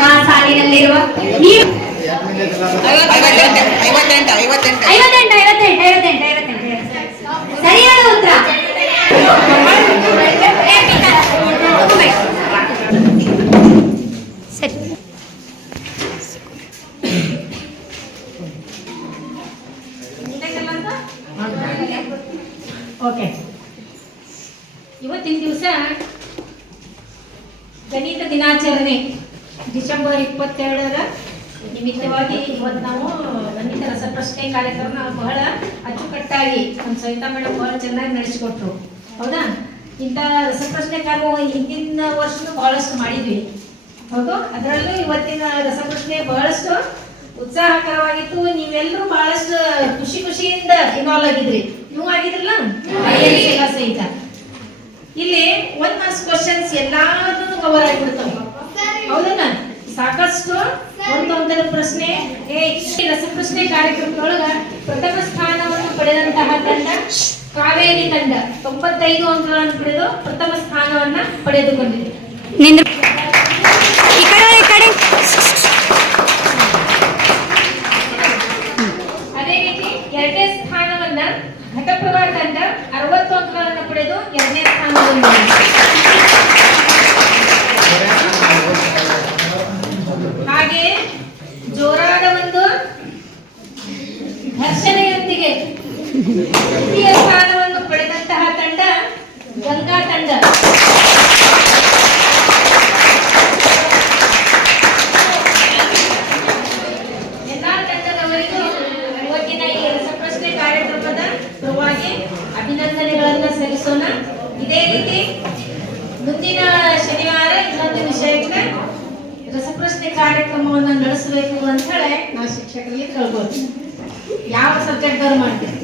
ಆ ಸಾಲಿನಲ್ಲಿರುವ ನೀವು 58 ಸರಿಯಾದ ಉತ್ತರ. ಸರಿ. ಓಕೆ, ಇವತ್ತಿನ ದಿವಸ ಗಣಿತ ದಿನಾಚರಣೆ ಡಿಸೆಂಬರ್ 22ರ ನಿಮಿತ್ತವಾಗಿ ಇವತ್ತು ನಾವು ಗಣಿತ ರಸಪ್ರಶ್ನೆ ಕಾರ್ಯಕ್ರಮ ಬಹಳ ಅಚ್ಚುಕಟ್ಟಾಗಿ ನಮ್ಮ ಸವಿತಾ ಮೇಡಮ್ ಬಹಳ ಚೆನ್ನಾಗಿ ನಡೆಸಿಕೊಟ್ರು. ಹೌದಾ? ಇಂಥ ರಸಪ್ರಶ್ನೆ ಕಾರ್ಯ ಹಿಂದಿನ ವರ್ಷನೂ ಬಹಳಷ್ಟು ಮಾಡಿದ್ವಿ. ಹೌದು, ಅದರಲ್ಲೂ ಇವತ್ತಿನ ರಸಪ್ರಶ್ನೆ ಬಹಳಷ್ಟು ಉತ್ಸಾಹಕರವಾಗಿತ್ತು. ನೀವೆಲ್ಲರೂ ಬಹಳಷ್ಟು ಖುಷಿಯಿಂದ ಇನ್ವಾಲ್ವ್ ಆಗಿದ್ರಿ. ನೀವು ಆಗಿದ್ರಲ್ಲ ಎಲ್ಲ ಸಹಿತ. ಇಲ್ಲಿ 1 ಮಾರ್ಕ್ಸ್ ಕ್ವಶನ್ಸ್ ಎಲ್ಲಾದನ್ನು ಕವರ್ ಆಗಿಬಿಡ್ತಾವ. ಹೌದಲ್ಲ? ಸಾಕಷ್ಟು ಒಂದೊಂದರ ಪ್ರಶ್ನೆ. ರಸಪ್ರಶ್ನೆ ಕಾರ್ಯಕ್ರಮದೊಳಗ ಪ್ರಥಮ ಸ್ಥಾನವನ್ನು ಪಡೆದಂತಹ ತಂಡ ಕಾವೇರಿ ತಂಡ 95 ಅಂಕಗಳನ್ನು ಪಡೆದು ಪ್ರಥಮ ಸ್ಥಾನವನ್ನ ಪಡೆದುಕೊಂಡಿದೆ. ಅದೇ ರೀತಿ 2ನೇ ಸ್ಥಾನವನ್ನ ಘಟಪ್ರಭಾ ತಂಡ 60 ಅಂಕಗಳನ್ನು ಪಡೆದು 2ನೇ ಸ್ಥಾನದಲ್ಲಿ. ಹಾಗೆ ಜೋರಾದ ಒಂದು ಘರ್ಷಣೆಯೊಂದಿಗೆ ತೃತೀಯ ಸ್ಥಾನವನ್ನು ಪಡೆದಂತಹ ತಂಡ ಗಂಗಾ ತಂಡ. ಎಲ್ಲಾ ತಂಡದವರಿಗೂ ಇವತ್ತಿನ ಈ ರಸಪ್ರಶ್ನೆ ಕಾರ್ಯಕ್ರಮದ ಪರವಾಗಿ ಅಭಿನಂದನೆಗಳನ್ನು ಸಲ್ಲಿಸೋಣ. ಇದೇ ರೀತಿ ಮುಂದಿನ ಶನಿವಾರ ಇನ್ನೊಂದು ವಿಷಯಕ್ಕೆ ರಸಪ್ರಶ್ನೆ ಕಾರ್ಯಕ್ರಮವನ್ನು ನಡೆಸಬೇಕು ಅಂತ ಹೇಳಿ ನಾವು ಶಿಕ್ಷಕರಿಗೆ ಕೇಳ್ಬೋದು. ಯಾವ ಸಬ್ಜೆಕ್ಟ್ ಅವ್ರು ಮಾಡ್ತೀವಿ?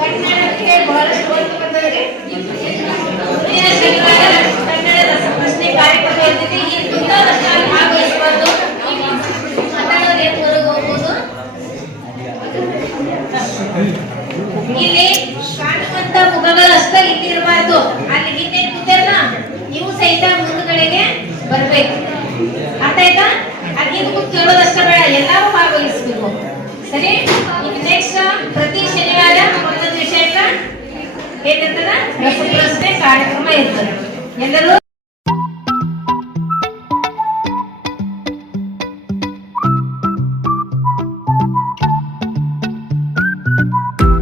ಕನ್ನಡಕ್ಕೆ ಬಹಳಷ್ಟು ಒತ್ತು ಬಂದವರಿಗೆ ಮುಂದಿನ ಶನಿವಾರ ಕನ್ನಡ ರಸಪ್ರಶ್ನೆ ಕಾರ್ಯಕ್ರಮ ಇರ್ತದೆ. ಇಂಥವರಷ್ಟಾಗಿ ಭಾಗವಹಿಸಬಾರ್ದು, ಮಾತಾಡೋರು ಹೊರಗೆ ಹೋಗ್ಬೋದು. ಇಲ್ಲಿ ಕಾಣುವಂತ ಮುಖಗಳಷ್ಟ ಇಲ್ಲಿ ಇರಬಾರ್ದು. ಅಲ್ಲಿ ಹಿಂದೆ ಕೂತಿರಲ್ಲ, ನೀವು ಸಹಿತ ಮುಂದುಗಡೆಗೆ ಬರ್ಬೇಕು. ಅರ್ಥ ಆಯ್ತಾ? ಅಲ್ಲಿ ಕೂತ್ ಕೇಳೋದಷ್ಟ ಬೇಡ, ಎಲ್ಲರೂ ಭಾಗವಹಿಸ್ಬೇಕು. ಸರಿ? ಈಗ ನೆಕ್ಸ್ಟ್ ಪ್ರತಿ ಶನಿವಾರ ಒಂದೊಂದು ವಿಷಯಕ್ಕೆ ಏನಿರ್ತದ ರಸಪ್ರಶ್ನೆ ಕಾರ್ಯಕ್ರಮ ಇರ್ತದೆ. ಎಲ್ಲರೂ